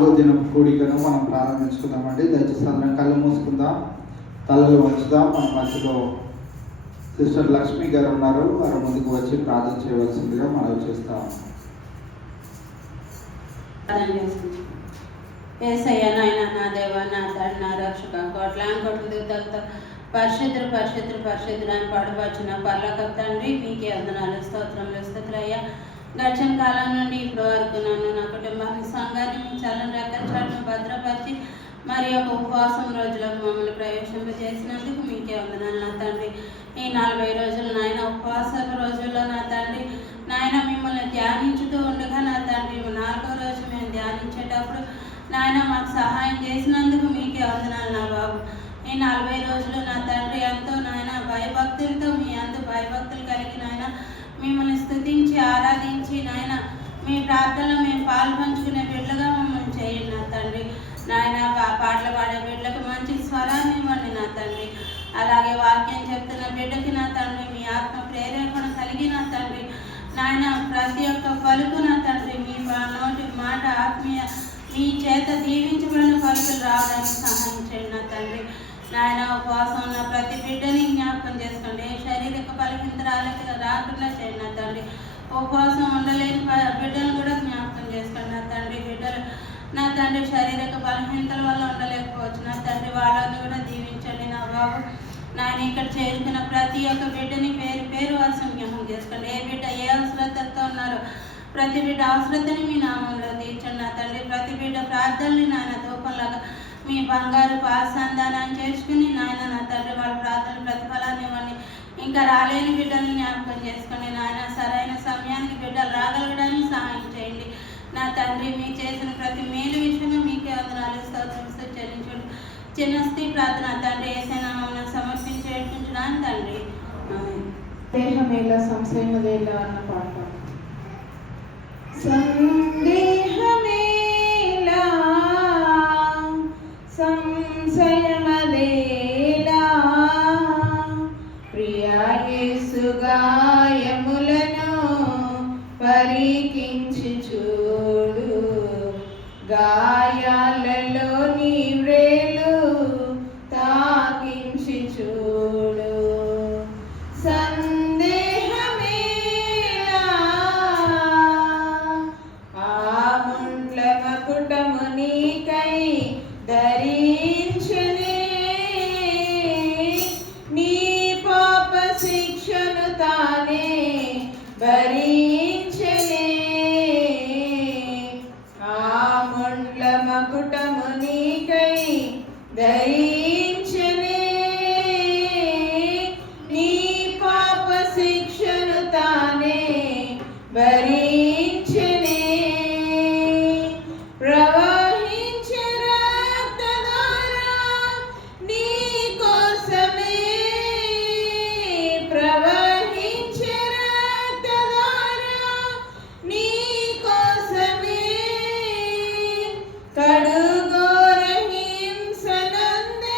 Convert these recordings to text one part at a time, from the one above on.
4వ దినం కూడికను మనం ప్రారంభించుకుందామండి. దయచేసి అందరం కళ్ళు మూసుకుందాం, తలలు వంచుదాం. మన మధ్యలో సిస్టర్ లక్ష్మి గారు ఉన్నారు, వారు ముందుకు వచ్చి ప్రార్థన చేయవలసిందిగా మనవి చేస్తాం. ఏసయ్య నాయన, నా దేవ, నా తండ్రి, నా రక్షక, కోట్ల పరిశుద్ధులు పరిశుద్ధులు పరిశుద్ధులు అని పాడుపచ్చిన పర్లోక తండ్రి, మీకే వందనాలు, స్తోత్రములు, స్తుతులయ్యా. గడిచిన కాలం నుండి ఇప్పటి వరకు నన్ను, నా కుటుంబాన్ని, సంఘాన్ని మీ చల్లని రెక్కల చాటును భద్రపరిచి మరి ఒక ఉపవాసం రోజులకు మమ్మల్ని ప్రవేశింపజేసినందుకు మీకే వందనాలు నా తండ్రి. ఈ 40 రోజులు నాయన ఉపవాస రోజుల్లో నా తండ్రి నాయన మిమ్మల్ని ధ్యానించుతూ ఉండగా నా తండ్రి 4వ రోజు మేము ధ్యానించేటప్పుడు నాయన మాకు సహాయం చేసినందుకు మీకే వందనాలు నా బాబు. ఈ 40 రోజులు నా తండ్రి ఎంతో నాయన భయభక్తులతో మీ అంత భయభక్తులు కలిగి నాయన మిమ్మల్ని స్తుతించి ఆరాధించి నాయన మీ ప్రార్థనలో మేము పాల్పంచుకునే బిడ్డలుగా మమ్మల్ని చేయండి నా తండ్రి. నాయన పాటలు పాడే బిడ్డలకు మంచి స్వరాన్ని ఇవ్వండి నా తండ్రి. అలాగే వాక్యం చెప్తున్న బిడ్డకి నా తండ్రి మీ ఆత్మ ప్రేరేపణ కలిగి నా తండ్రి నాయన ప్రతి ఒక్క పలుకు నా తండ్రి మీ నోటి మాట ఆత్మీయ మీ చేత దీవించబడిన పలుకులు రావడానికి సహాయం చేయండి నా తండ్రి. నాయన ఉపవాసం ఉన్న ప్రతి బిడ్డని జ్ఞాపకం చేసుకోండి. ఏ శారీరక బలహీనతరాలకి రాకుండా చేయండి నా తండ్రి. ఉపవాసం ఉండలేని బిడ్డలను కూడా జ్ఞాపకం చేసుకోండి నా తండ్రి. బిడ్డలు నా తండ్రి శారీరక బలహీనతల వల్ల ఉండలేకపోవచ్చు నా తండ్రి, వాళ్ళని కూడా దీవించండి నా బాబు. నాయన ఇక్కడ చేరుకున్న ప్రతి ఒక్క బిడ్డని పేరు పేరు వర్షం జ్ఞాపకం చేసుకోండి. ఏ బిడ్డ ఏ అవసరతతో ఉన్నారో ప్రతి బిడ్డ అవసరతని మీ నామంలో తీర్చండి నా తండ్రి. ప్రతి బిడ్డ ప్రార్థనని నాయన ధూపంలాగా మీ బంగారు పాసందానాన్ని చేసుకుని నాయన నా తండ్రి వాళ్ళ ప్రార్థన ప్రతిఫలాన్ని ఇవ్వండి. ఇంకా రాలేని బిడ్డల్ని జ్ఞాపకం చేసుకోండి నాయన. సరైన సమయానికి బిడ్డలు రాగలగడానికి సహాయం చేయండి నా తండ్రి. మీరు చేసిన ప్రతి మేలు విషయంగా మీకే వందనాలు, స్తోత్రములు చెల్లించండి. చిన్న స్థితి ప్రార్థన తండ్రి ఏసైనా మమ్మల్ని సమర్పించి వేడుకుంటున్నాను తండ్రి. సందేహమేలా సంశయమేలా అన్న పాట. సందేహమేలా సంశయమదేలా ప్రియా యేసు గాయములను పరికించి చూడు, గాయాలలో నీ వ్రేలు తాకించి చూడు. సందేహమేలా ఆ ముండ్ల మకుటము నీకై ధరించనే, నీ పాప శిక్షను తానే భరించనే. ఆ ముండ్ల మకుటము నీకై ధరించనే, నీ పాప శిక్షను తానే భరించనే. ప్రవహించే రక్తధార నీ కోసమే, ప్రవహించే రక్తధార నీ కోసమే. కడుగోర హింసనందే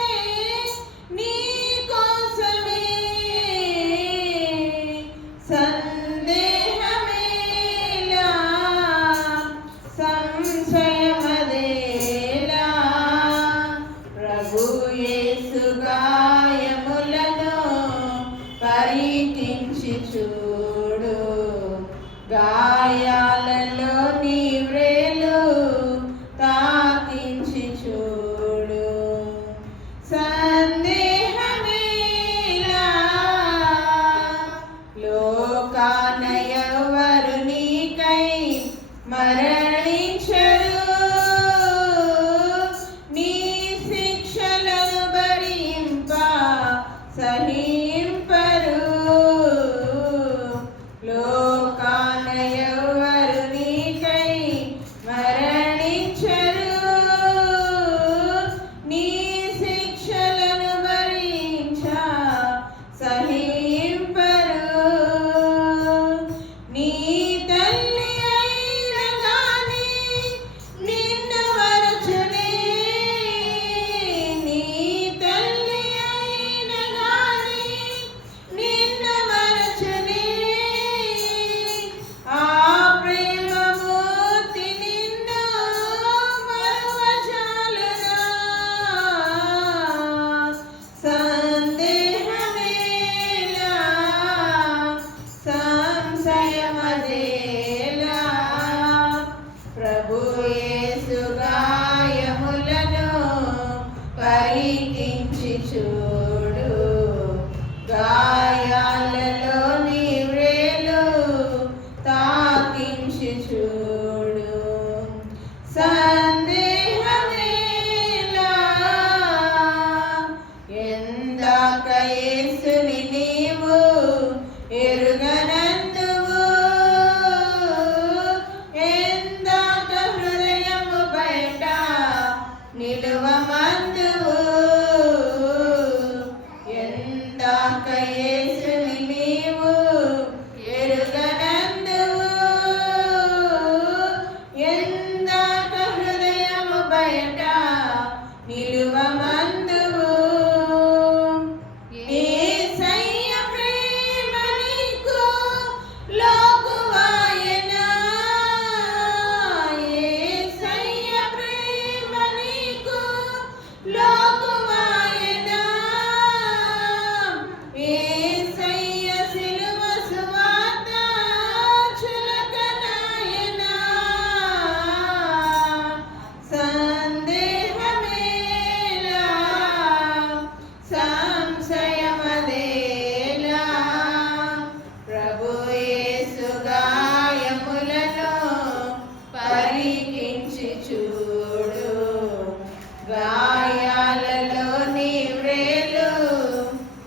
సందేహమేలా ఎందాక యేసుని నీవు ఎరుగనందువు ఎందాక హృదయము బయట నిలువమందువు ఎందాక యేసుని నీవు ఎరుగనందువు ఎందాక హృదయము బయట నిలువమందువు యేసయ్య ప్రేమ నీకు లోకువాయనా యేసయ్య ప్రేమ నీకు లోకువాయనా యేసయ్య సిలువ సువార్త చులకనాయనా సందేహమేలా సంశయమదేలా ప్రభు యేసు గాయములను పరికించి చూడు గాయాలలో నీ వ్రేలు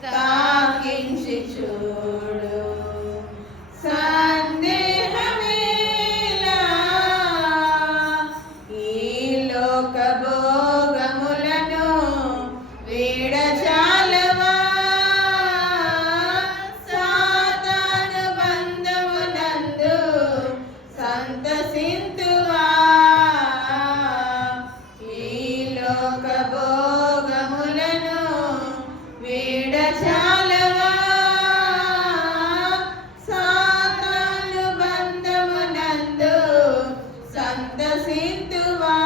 తాకించి చూడు సందేహమేలా ఈ లోక భోగములను వీడజాలవా సాతాను బంధమునందు సంతసింతువా ఈ లోక భోగములను వీడజాలవా సాతాను బంధమునందు సంతసింతువా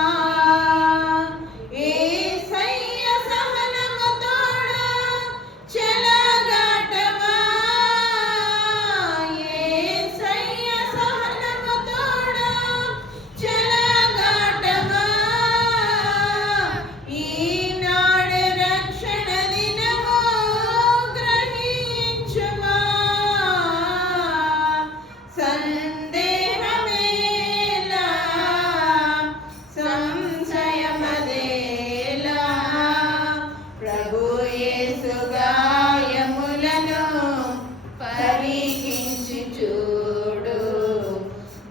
యేసయ్య సహనము తోడా చెలగాటమా యేసయ్య సహనము తోడా చెలగాటమా ఈనాడు రక్షణ దినము గ్రహించుమా సందేహమేలా సంశయమదేలా ప్రభు యేసు గాయములను పరికించి చూడు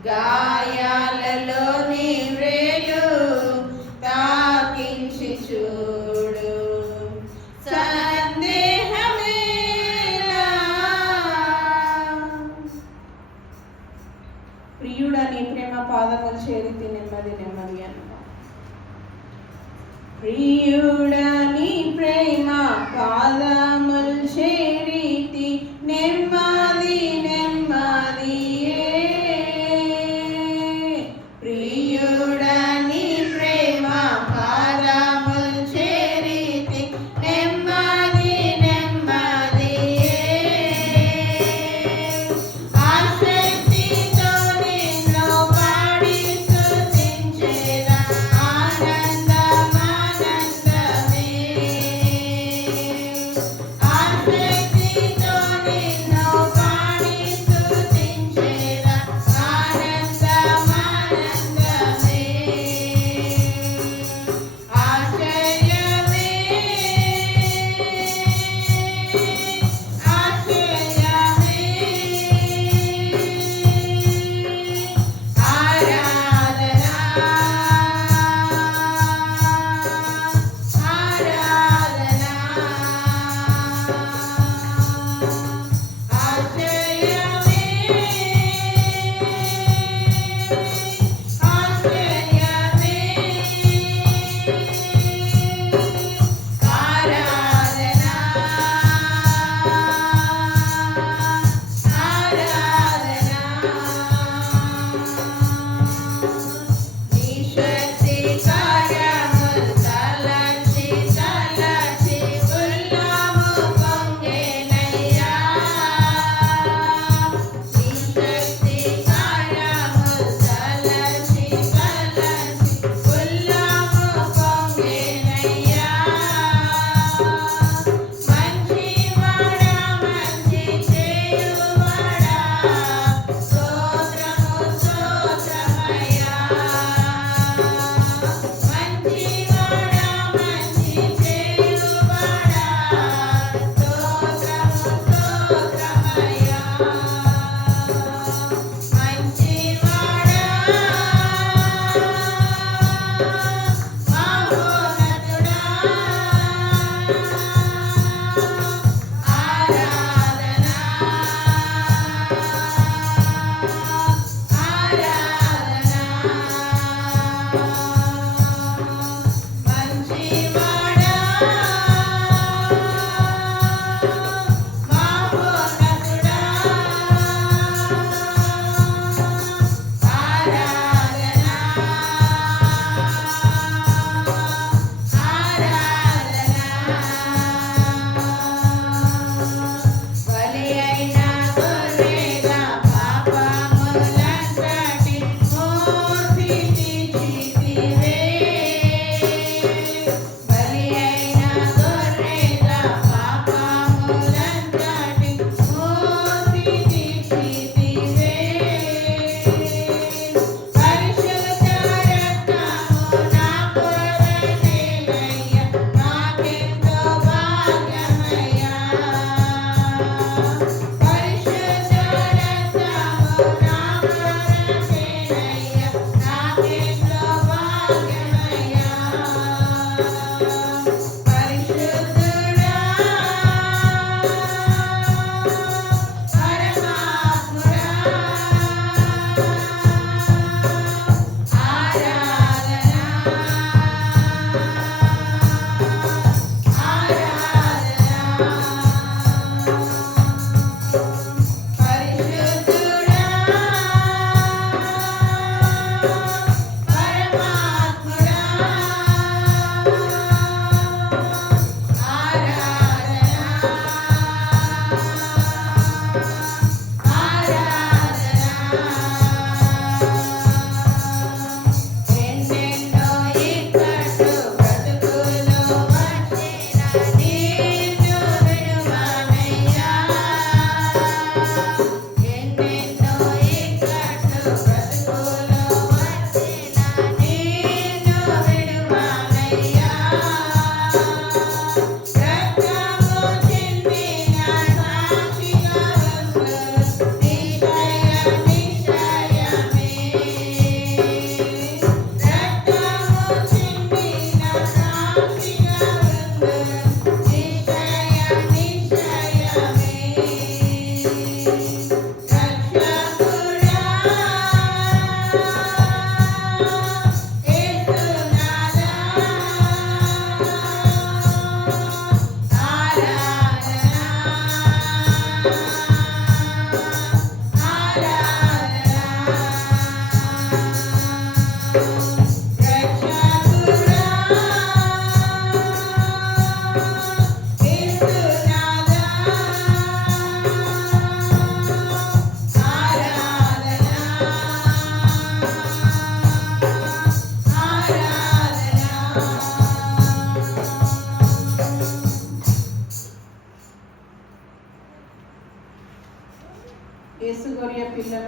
గాయాలలో నీ వ్రేలు తాకించి చూడు సందేహమేలా ప్రియుడా నీ ప్రేమ పాదములు చేరితి నెమ్మది నెమ్మది అన్న ప్రియుడా నీ ప్రేమ పాదములు చేరితి నెమ్మది నెమ్మదియే ప్రియుడా నీ ప్రేమ పాదములు చేరితి నెమ్మది నెమ్మదియే ఆసక్తితో నిన్ను పాడి స్తుతించేదా ఆనందమానందమే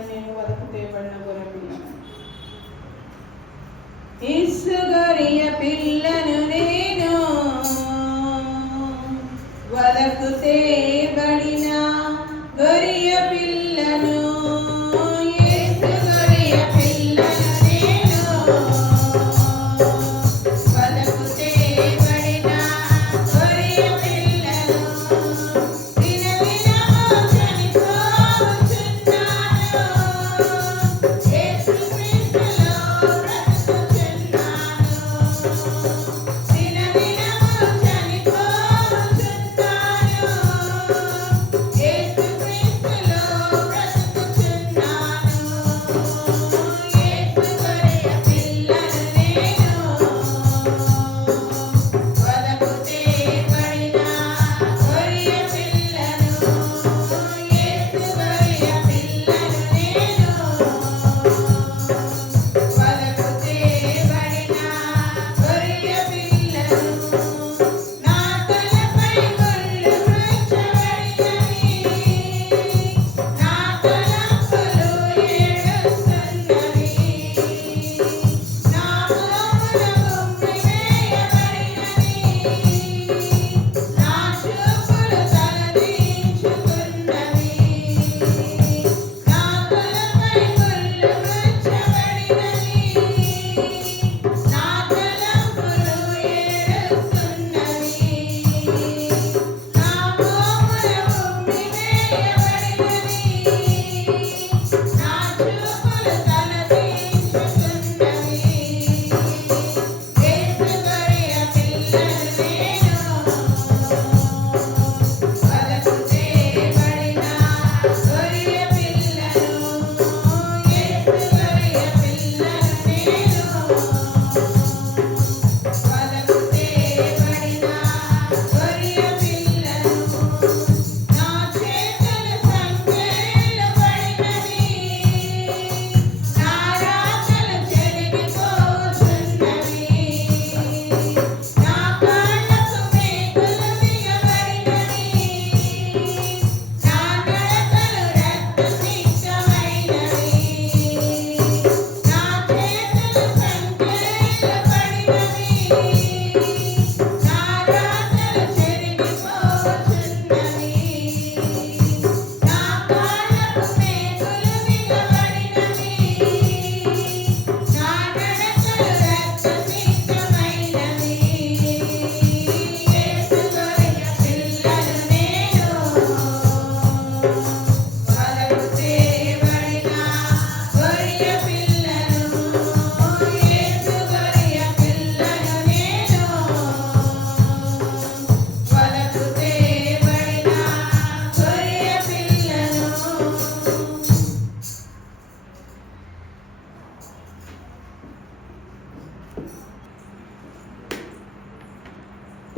పిల్లను నేను, వదకు తేబడిన గొర్రె పిల్లను. యేసు గొర్రె పిల్లను నేను, వదకు తేబడిన గొర్రె పిల్లను. యేసు గొర్రె పిల్లను నేను, వదకు తేబడిన గొర్రె పిల్లను. దినదినము చనిపోవచ్చున్నాను, యేసు క్రీస్తులో బ్రతుకుచున్నాను. దినదినము చనిపోవచ్చున్నాను, యేసు క్రీస్తులో బ్రతుకుచున్నాను. యేసు గొర్రె పిల్లను నేను, వదకు తేబడిన గొర్రె పిల్లను. యేసు గొర్రె పిల్లను నేను, వదకు తేబడిన గొర్రె పిల్లను. నా తలపై ముళ్ళు గుచ్చబడినవి, నా తలంపులు ఏడుస్తున్నవి. నా మోమున ఉమ్మివేయబడినవి, నా చూపులు తలదించుకున్నవి. నా తలపై ముళ్ళు గుచ్చబడినవి, నా తలంపులు ఏడుస్తున్నవి. నా మోమున ఉమ్మివేయబడినవి, నా చూపులు తలదించుకున్నవి. యేసు గొర్రె పిల్లను నేను, వదకు తేబడిన గొర్రె పిల్లను. యేసు గొర్రె పిల్లను నేను, వదకు తేబడిన గొర్రె పిల్లను. నా చేతులు సంకెళ్ళు పడినవి, నా రాతలు చెరిగిపోచున్నవి. నా కాళ్ళకు మేకులు బిగబడినవి, నా నడకలు రక్తసిక్తమైనవి. నా చేతులు సంకెళ్ళు పడినవి, నా రాతలు చెరిగిపోచున్నవి. నా కాళ్ళకు మేకులు బిగబడినవి, నా నడకలు రక్తసిక్తమైనవి. యేసు గొర్రె పిల్లను నేను, వదకు తేబడిన గొర్రె పిల్లను. యేసు గొర్రె పిల్లను నేను, వదకు తేబడిన గొర్రె పిల్లను.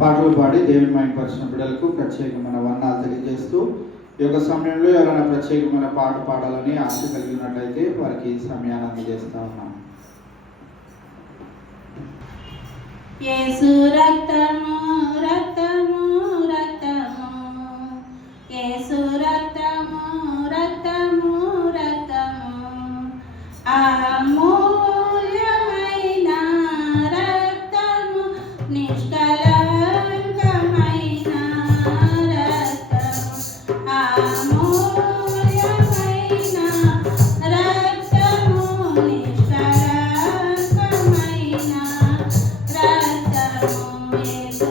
పాటలు పాడి దేవుని మహిమపరిచిన బిడ్డలకు ప్రత్యేకమైన వందనాలు తెలియజేస్తూ ఈ యొక్క సమయంలో ఎవరైనా ప్రత్యేకమైన పాట పాడాలని ఆశ కలిగినట్లయితే వారికి ఈ సమయాన్ని అందజేస్తా ఉన్నాం. యేసు రక్తము రక్తము రక్తము, యేసు రక్తము రక్తము రక్తము, అమూల్యమైన రక్తము, నిష్కలంకమైన రక్తము, అమూల్యమైన రక్తము, నిష్కలంకమైన రక్తము. యేసు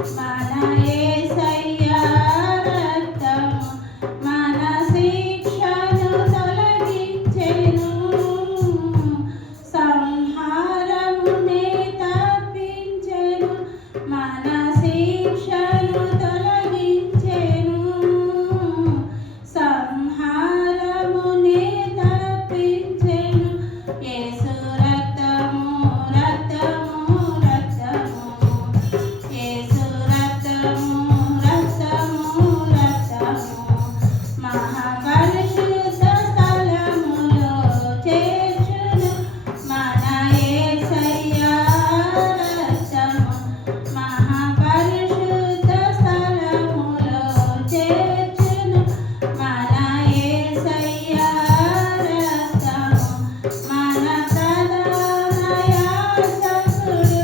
మన యేసయ్య రక్తము మన శిక్షను తొలగించెను, సంహారమునే తప్పించెను, మన శిక్షను తొలగించెను, సంహారమునే తప్పించెను. యేసు రక్తము రక్తము రక్తము, యేసు రక్తము రక్తము రక్తము, మహాపరిశుద్ధ స్థలములో చేర్చును, మన యేసయ్య రక్తము మహాపరిశుద్ధ స్థలములో చేర్చును, మన యేసయ్య రక్తము మన ప్రధాన యాజకుడు,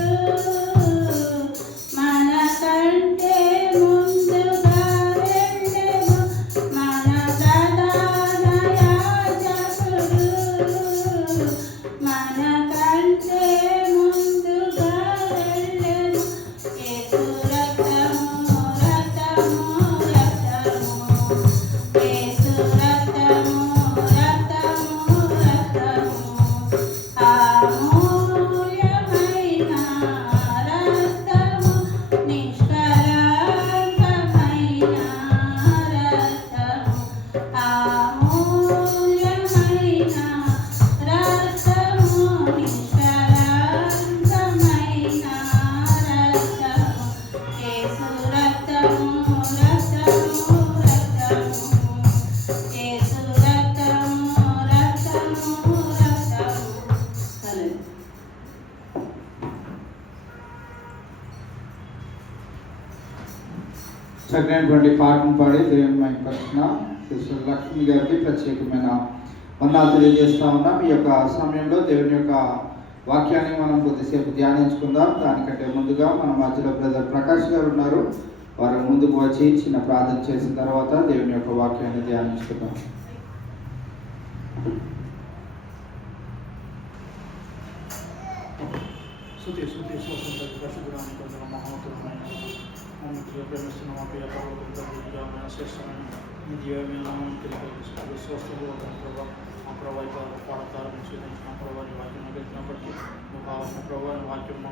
మన కంటే ముందుగా వెళ్ళెను, మన ప్రధాన యాజకుడు, మన కంటే ముందుగా వెళ్ళెను. యేసు రక్తము రక్తము రక్తము, యేసు రక్తము రక్తము రక్తము, అమూల్యమైన రక్తము, నిష్కళంకమైన రక్తము, అమూల్యమైన రక్తము, నిష్కళంకమైన రక్తము, యేసు రక్తము రక్తము రక్తము, యేసు రక్తము రక్తము రక్తము. హల్లెలూయా. చక్కనైనటువంటి పాటను పాడి దేవుని మహిమపరిచిన సిస్టర్ లక్ష్మి గారికి ప్రత్యేకమైన వందనాలు తెలియజేస్తా ఉన్నాం. ఈ యొక్క సమయంలో దేవుని యొక్క వాక్యాన్ని మనం కొద్దిసేపు ధ్యానించుకుందాం. దానికంటే ముందుగా మన మధ్యలో బ్రదర్ ప్రకాష్ గారు ఉన్నారు. వారు ముందుకు వచ్చి చిన్న ప్రార్థన చేసిన తర్వాత దేవుని యొక్క వాక్యాన్ని ధ్యానించుకుందాం. స్తుతి పరిశుద్ధురానికి కొంచెం మహోత్తరమైన మమ్మల్ని ప్రేమిస్తున్న మా ప్రియ పర్వతమైన శ్రేష్టమైన మీ దివ్యమైన నామాన్ని తెలియజేస్తుంది. స్వస్థలు ప్రభావ మా ప్రభావ పాడతారు స్వీకరించిన ప్రభావాన్ని వాక్యం గెలిచినప్పటికీ మా ప్రభావాన్ని వాక్యం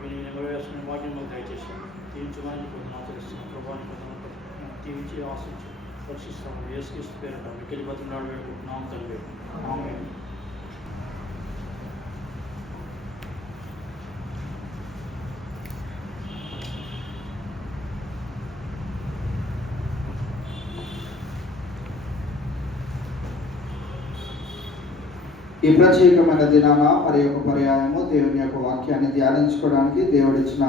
విని నెరవేర్చిన వాక్యం దయచేసి తీర్చమని కొంచెం ఆచరిస్తున్న ప్రభావాన్ని కొంచెం తీర్చి ఆశించి పరీక్షిస్తాము. యేసుక్రీస్తు పేరట మిక్కిలి బతుకున్నాడు నామం తల్లి ఆమేన్. ఈ ప్రత్యేకమైన దినాన మరి యొక్క పర్యాయము దేవుని యొక్క వాక్యాన్ని ధ్యానించుకోవడానికి దేవుడిచ్చిన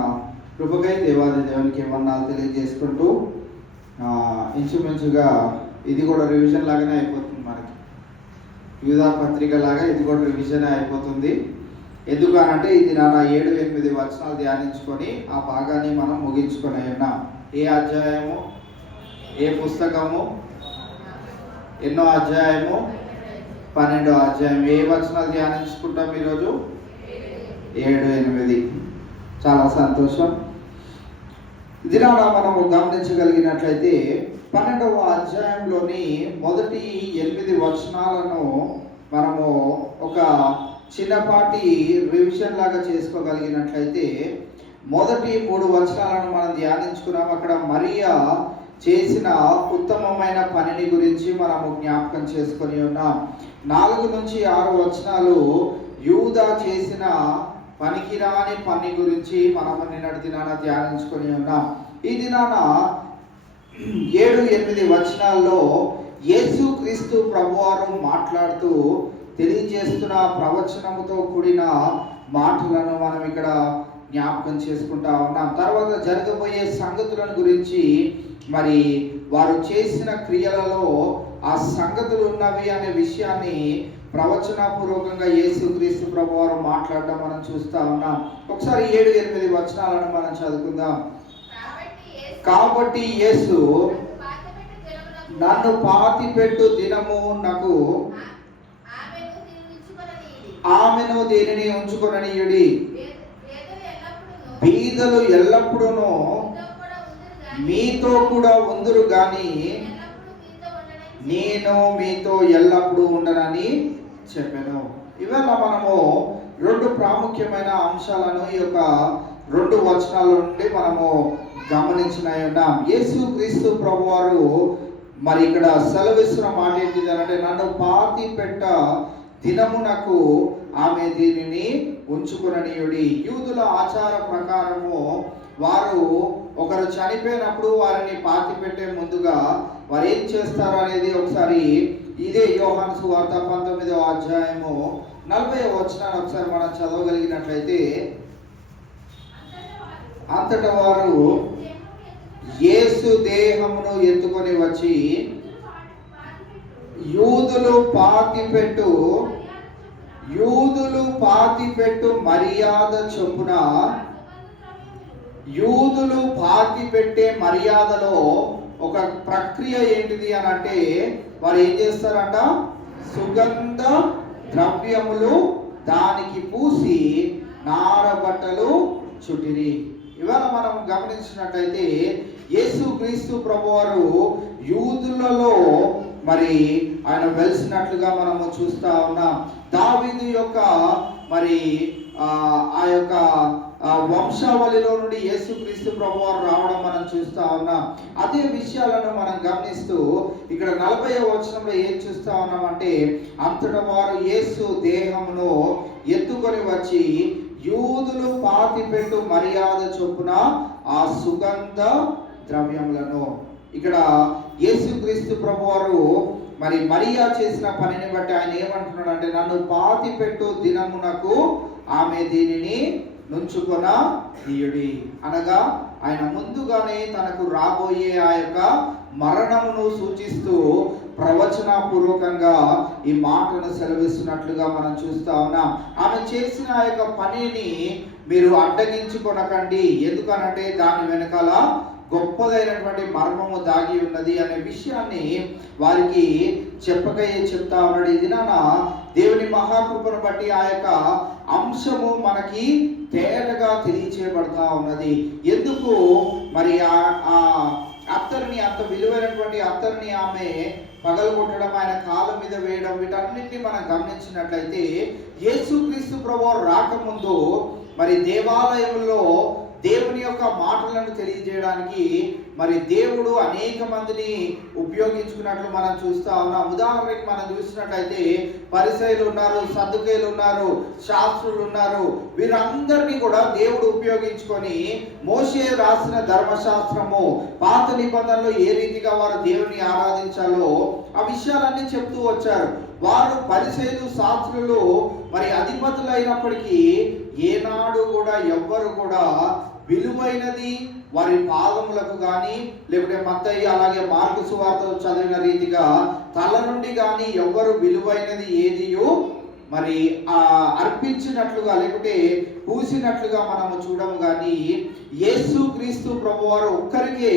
కృపకై దేవాది దేవునికి వందనాలు తెలియజేసుకుంటూ ఇంచుమించుగా ఇది కూడా రివిజన్ లాగానే అయిపోతుంది. మనకి యూదా పత్రిక లాగా ఇది కూడా రివిజన్ అయిపోతుంది. ఎందుకనంటే ఇది నా 7-8 వచనాలు ధ్యానించుకొని ఆ భాగాన్ని మనం ముగించుకొని ఉన్నాం. ఏ అధ్యాయము, ఏ పుస్తకము, ఎన్నో అధ్యాయము, 12వ అధ్యాయం. ఏ వచనాలు ధ్యానించుకుంటాం ఈరోజు? 7-8. చాలా సంతోషం. దినాన మనము గమనించగలిగినట్లయితే 12వ అధ్యాయంలోని మొదటి 8 వచనాలను మనము ఒక చిన్నపాటి రివిజన్ లాగా చేసుకోగలిగినట్లయితే మొదటి 3 వచనాలను మనం ధ్యానించుకున్నాం. అక్కడ మరియా చేసిన ఉత్తమమైన పనిని గురించి మనము జ్ఞాపకం చేసుకొని ఉన్నాం. 4-6 వచనాలు యూదా చేసిన పనికిరాని పని గురించి మనము నిన్నటి దినాన ధ్యానించుకొని ఉన్నాం. ఈ దినాన 7-8 వచనాల్లో యేసుక్రీస్తు ప్రభువారు మాట్లాడుతూ తెలియజేస్తున్న ప్రవచనముతో కూడిన మాటలను మనం ఇక్కడ జ్ఞాపకం చేసుకుంటా ఉన్నాం. తర్వాత జరగబోయే సంగతులను గురించి, మరి వారు చేసిన క్రియలలో ఆ సంగతులు ఉన్నవి అనే విషయాన్ని ప్రవచనపూర్వకంగా యేసుక్రీస్తు ప్రభువారు మాట్లాడడం మనం చూస్తా ఉన్నాం. ఒకసారి 7-8 వచనాలను మనం చదువుకుందాం. కాబట్టి యేసు నన్ను పాతిపెట్టు దినము నాకు ఆమెను దేనిని ఉంచుకొననీయుడి, బీదలు ఎల్లప్పుడూ మీతో కూడా ఉందురు గాని నేను మీతో ఎల్లప్పుడూ ఉండనని చెప్పాను. ఇవాళ మనము రెండు ప్రాముఖ్యమైన అంశాలను ఈ యొక్క రెండు వచనాల నుండి మనము గమనించిన ఉన్నాం. యేసు క్రీస్తు ప్రభువారు మరి ఇక్కడ సెలవిస్తున్న మాట ఏంటిది అంటే, నన్ను పాతి పెట్ట దినమునకు ఆమె దీనిని ఉంచుకుననీయుడి. యూదుల ఆచార ప్రకారము వారు ఒకరు చనిపోయినప్పుడు వారిని పాతి పెట్టే ముందుగా వారు ఏం చేస్తారు అనేది ఒకసారి ఇదే యోహాను సువార్త 19వ అధ్యాయము 40వ వచనాన్ని ఒకసారి మనం చదవగలిగినట్లయితే, అంతటా వారు యేసు దేహమును ఎత్తుకొని వచ్చి యూదులు పాతిపెట్టు మర్యాద చొప్పున, యూదులు పాతి పెట్టే మర్యాదలో ఒక ప్రక్రియ ఏంటిది అని అంటే, వారు ఏం చేస్తారంట, సుగంధ ద్రవ్యములు దానికి పూసి నారబట్టలు చుట్టిరి. ఇవాళ మనం గమనించినట్లయితే యేసు క్రీస్తు ప్రభువారు యూదులలో మరి ఆయన వెలిసినట్లుగా మనము చూస్తా ఉన్నాం. దావీదు యొక్క మరి ఆ యొక్క వంశావళిలో నుండి యేసు క్రీస్తు ప్రభువారు రావడం మనం చూస్తా ఉన్నాం. అదే విషయాలను మనం గమనిస్తూ ఇక్కడ 40వ వచనంలో ఏం చూస్తా ఉన్నామంటే, అంతటా వారు యేసు దేహమును ఎత్తుకొని వచ్చి యూదులు పాతిపెట్టు మర్యాద చొప్పున ఆ సుగంధ ద్రవ్యములను, ఇక్కడ యేసుక్రీస్తు ప్రభువారు మరి మరియా చేసిన పనిని బట్టి ఆయన ఏమంటున్నాడు అంటే, నన్ను పాతిపెట్టు దినమునకు ఆమె దీనిని నుంచుకొన తీయుడి. అనగా ఆయన ముందుగానే తనకు రాబోయే ఆ యొక్క మరణమును సూచిస్తూ ప్రవచనపూర్వకంగా ఈ మాటను సెలవిస్తున్నట్లుగా మనం చూస్తా ఉన్నాం. ఆమె చేసిన ఆ యొక్క పనిని మీరు అడ్డగించుకొనకండి, ఎందుకనంటే దాని వెనకాల గొప్పదైనటువంటి మర్మము దాగి ఉన్నది అనే విషయాన్ని వారికి చెప్పకయే చెప్తా ఉన్నాడు. ఇది నాన్న దేవుని మహాకృపను బట్టి ఆ యొక్క అంశము మనకి తేటగా తెలియచేయబడతా ఉన్నది. ఎందుకు మరి ఆ అత్తరిని, అంత విలువైనటువంటి అత్తరిని ఆమె పగలగొట్టడం, ఆయన కాళ్ళ మీద వేయడం, వీటన్నిటిని మనం గమనించినట్లయితే యేసుక్రీస్తు ప్రభువు రాకముందు మరి దేవాలయంలో దేవుని యొక్క మాటలను తెలియజేయడానికి మరి దేవుడు అనేక మందిని ఉపయోగించుకున్నట్లు మనం చూస్తా ఉన్నాం. ఉదాహరణకి మనం చూసినట్లయితే పరిసయ్యులు ఉన్నారు, సద్దుకయ్యులు ఉన్నారు, శాస్త్రులు ఉన్నారు. వీరందరినీ కూడా దేవుడు ఉపయోగించుకొని మోషే రాసిన ధర్మశాస్త్రము, పాత నిబంధనలో ఏ రీతిగా వారు దేవుని ఆరాధించాలో ఆ విషయాలన్నీ చెప్తూ వచ్చారు. వారు పరిసయ్యులు, శాస్త్రులు మరి అధిపతులు అయినప్పటికీ ఏనాడు కూడా ఎవ్వరు కూడా విలువైనది వారి పాదములకు కానీ, లేకపోతే మత్తయి అలాగే మార్కు సువార్త చదివిన రీతిగా తల నుండి కానీ ఎవ్వరు విలువైనది ఏదియో మరి అర్పించినట్లుగా లేకపోతే పూసినట్లుగా మనము చూడము. కానీ యేసుక్రీస్తు ప్రభువారు ఒక్కరికే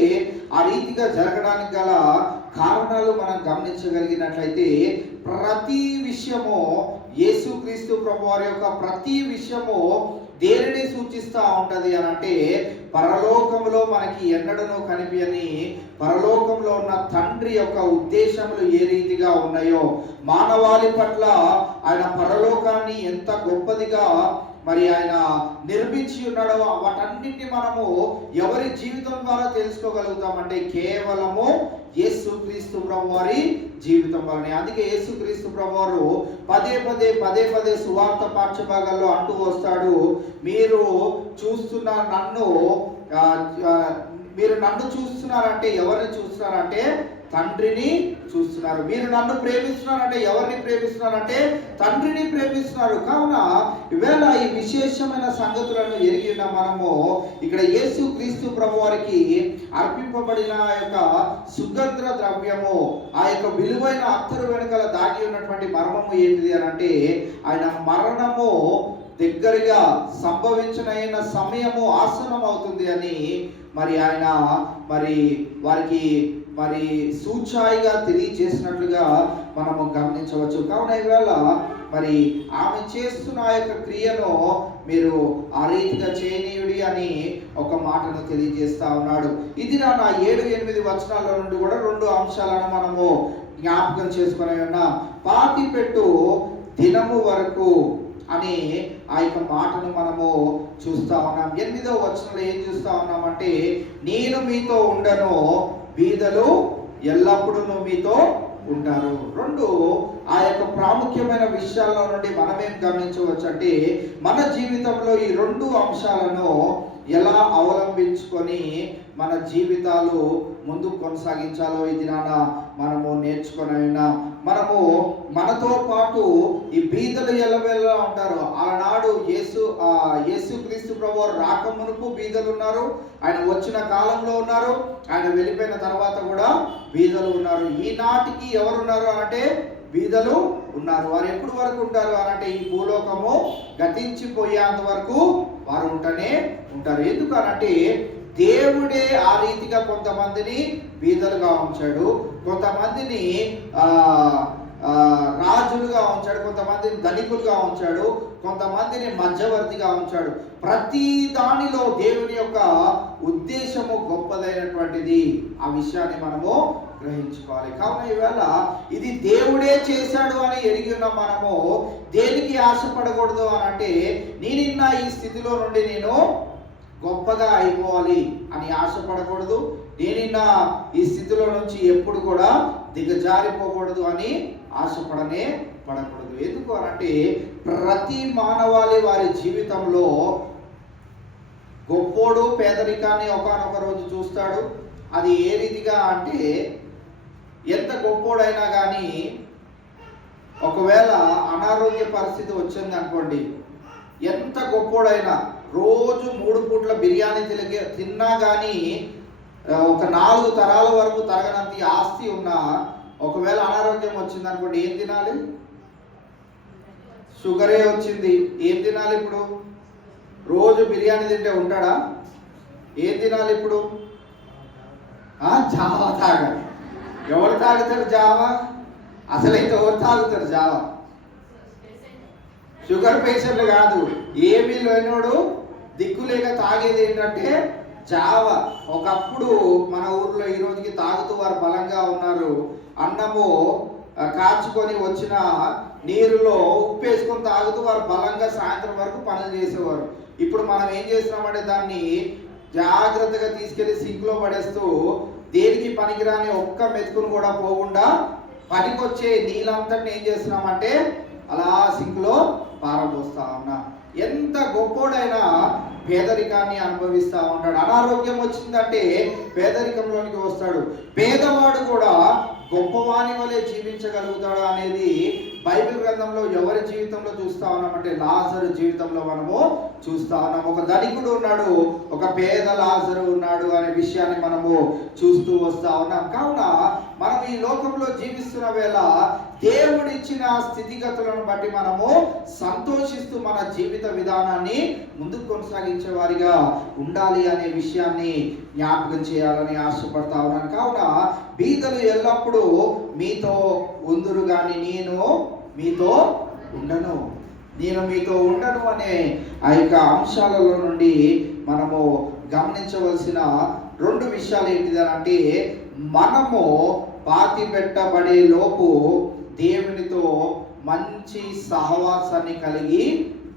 ఆ రీతిగా జరగడానికి గల కారణాలు మనం గమనించగలిగినట్లయితే, ప్రతి విషయము యేసుక్రీస్తు ప్రభువారి యొక్క ప్రతి విషయము దేనిని సూచిస్తూ ఉంటది అని అంటే, పరలోకంలో మనకి ఎన్నడనూ కనిపించని పరలోకంలో ఉన్న తండ్రి యొక్క ఉద్దేశములు ఏ రీతిగా ఉన్నాయో, మానవాళి పట్ల ఆయన పరలోకాన్ని ఎంత గొప్పదిగా మరి ఆయన నిర్మించి ఉన్నాడో వాటన్నిటిని మనము ఎవరి జీవితం ద్వారా తెలుసుకోగలుగుతామంటే కేవలము యేసుక్రీస్తు ప్రభువారి జీవితం వలనే. అందుకే యేసుక్రీస్తు ప్రభువారు పదే పదే సువార్త పాఠ్యభాగాల్లో అంటూ వస్తాడు, మీరు నన్ను చూస్తున్నారంటే ఎవరిని చూస్తున్నారంటే తండ్రిని చూస్తున్నారు. మీరు నన్ను ప్రేమిస్తున్నారంటే ఎవరిని ప్రేమిస్తున్నారంటే తండ్రిని ప్రేమిస్తున్నారు. కావున ఈవేళ ఈ విశేషమైన సంగతులను ఎరిగిన మనము ఇక్కడ యేసుక్రీస్తు ప్రభువారికి అర్పింపబడిన ఆ యొక్క సుగంధ ద్రవ్యము, ఆ యొక్క విలువైన అత్తరు వెనుకల దాగి ఉన్నటువంటి మర్మము ఏంటిది అని అంటే, ఆయన మరణము దగ్గరగా సంభవించిన సమయము ఆసనం అవుతుంది అని మరి ఆయన మరి వారికి మరి సూచాయిగా తెలియజేసినట్లుగా మనము గమనించవచ్చు. కావున ఈవేళ మరి ఆమె చేస్తున్న ఆ యొక్క క్రియను మీరు ఆ రీతిగా చేయనీయుడి అని ఒక మాటను తెలియజేస్తా ఉన్నాడు. ఇది నా 7-8 వచనాల నుండి కూడా 2 అంశాలను మనము జ్ఞాపకం చేసుకుని ఉన్నాం. పాతిపెట్టు దినము వరకు అని ఆ యొక్క మాటను మనము చూస్తా ఉన్నాం. 8వ వచనంలో ఏం చూస్తా ఉన్నామంటే, నేను మీతో ఉండను, బీదలు ఎల్లప్పుడూ మీతో ఉంటారు. 2 ఆ యొక్క ప్రాముఖ్యమైన విషయాల నుండి మనమేం గమనించవచ్చు అంటే, మన జీవితంలో ఈ 2 అంశాలను ఎలా అవలంబించుకొని మన జీవితాలు ముందుకు కొనసాగించాలో ఈ దినాన మనము నేర్చుకొని ఉన్నాం. మనము మనతో పాటు ఈ బీదలు ఎల్లవేళలా ఉంటారు. ఆనాడు యేసుక్రీస్తు ప్రభువు రాకమునుపు బీదలు ఉన్నారు, ఆయన వచ్చిన కాలంలో ఉన్నారు, ఆయన వెళ్ళిపోయిన తర్వాత కూడా బీదలు ఉన్నారు. ఈనాటికి ఎవరున్నారు అంటే బీదలు ఉన్నారు. వారు ఎప్పుడు వరకు ఉంటారు అనంటే, ఈ భూలోకము గతించిపోయేంత వరకు వారు ఉంటూనే ఉంటారు. ఎందుకనంటే దేవుడే ఆ రీతిగా కొంతమందిని బీదలుగా ఉంచాడు, కొంతమందిని రాజులుగా ఉంచాడు, కొంతమందిని ధనికులుగా ఉంచాడు, కొంతమందిని మధ్యవర్తిగా ఉంచాడు. ప్రతి దానిలో దేవుని యొక్క ఉద్దేశము గొప్పదైనటువంటిది. ఆ విషయాన్ని మనము గ్రహించుకోవాలి. కావున ఈవేళ ఇది దేవుడే చేశాడు అని ఎరిగి ఉన్న మనము దేనికి ఆశపడకూడదు అని అంటే, నేనిన్న ఈ స్థితిలో నుండి నేను గొప్పగా అయిపోవాలి అని ఆశపడకూడదు. నేనిన్న ఈ స్థితిలో నుంచి ఎప్పుడు కూడా దిగజారిపోకూడదు అని పడకూడదు. ఎందుకు అనంటే, ప్రతి మానవాళి వారి జీవితంలో గొప్పోడు పేదరికాన్ని ఒకానొక రోజు చూస్తాడు. అది ఏ రీతిగా అంటే, ఎంత గొప్పోడైనా కానీ ఒకవేళ అనారోగ్య పరిస్థితి వచ్చింది అనుకోండి, ఎంత గొప్పోడైనా రోజు 3 పూట్ల బిర్యానీ తిన్నా కానీ ఒక 4 తరాల వరకు తరగనంత ఆస్తి ఉన్నా, ఒకవేళ అనారోగ్యం వచ్చింది అనుకోండి, ఏం తినాలి? షుగరే వచ్చింది, ఏం తినాలి ఇప్పుడు? రోజు బిర్యానీ తింటే ఉంటాడా? ఏం తినాలి ఇప్పుడు? జావా తాగాలి. ఎవరు తాగుతారు జావా? అసలైతే ఎవరు తాగుతారు జావా? షుగర్ పేషెంట్లు కాదు, ఏమీ లేనోడు దిక్కులేక తాగేది ఏంటంటే జావా. ఒకప్పుడు మన ఊర్లో ఈ రోజుకి తాగుతూ వారు బలంగా ఉన్నారు. అన్నము కాచుకొని వచ్చిన నీరులో ఉప్పు వేసుకొని తాగుతూ వారు బలంగా సాయంత్రం వరకు పనులు చేసేవారు. ఇప్పుడు మనం ఏం చేస్తున్నామంటే, దాన్ని జాగ్రత్తగా తీసుకెళ్లి సింక్లో పడేస్తూ దేనికి పనికిరాని ఒక్క మెతుకును కూడా పోకుండా పనికొచ్చే నీళ్ళంతటిని ఏం చేస్తున్నామంటే అలా సింక్లో పారబోస్తా ఉన్నా. ఎంత గొప్పోడైనా పేదరికాన్ని అనుభవిస్తూ ఉంటాడు. అనారోగ్యం వచ్చిందంటే పేదరికంలోనికి వస్తాడు. పేదవాడు కూడా గొప్పవాని వలె జీవించగలుగుతాడు అనేది బైబిల్ గ్రంథంలో ఎవరి జీవితంలో చూస్తా ఉన్నామంటే, లాజరు జీవితంలో మనము చూస్తా ఉన్నాం. ఒక ధనికుడు ఉన్నాడు, ఒక పేద లాజరు ఉన్నాడు అనే విషయాన్ని మనము చూస్తూ వస్తా ఉన్నాం. కావున మనం ఈ లోకంలో జీవిస్తున్న వేళ దేవుడిచ్చిన స్థితిగతులను బట్టి మనము సంతోషిస్తూ మన జీవిత విధానాన్ని ముందుకు కొనసాగించే వారిగా ఉండాలి అనే విషయాన్ని జ్ఞాపకం చేయాలని ఆశపడతా ఉన్నాను. కావున బీదలు ఎల్లప్పుడూ మీతో ఉందురు గాని నేను మీతో ఉండను అనే ఆ యొక్క అంశాలలో నుండి మనము గమనించవలసిన 2 విషయాలు ఏంటిదనంటే, మనము పాతి పెట్టబడే లోపు దేవునితో మంచి సహవాసాన్ని కలిగి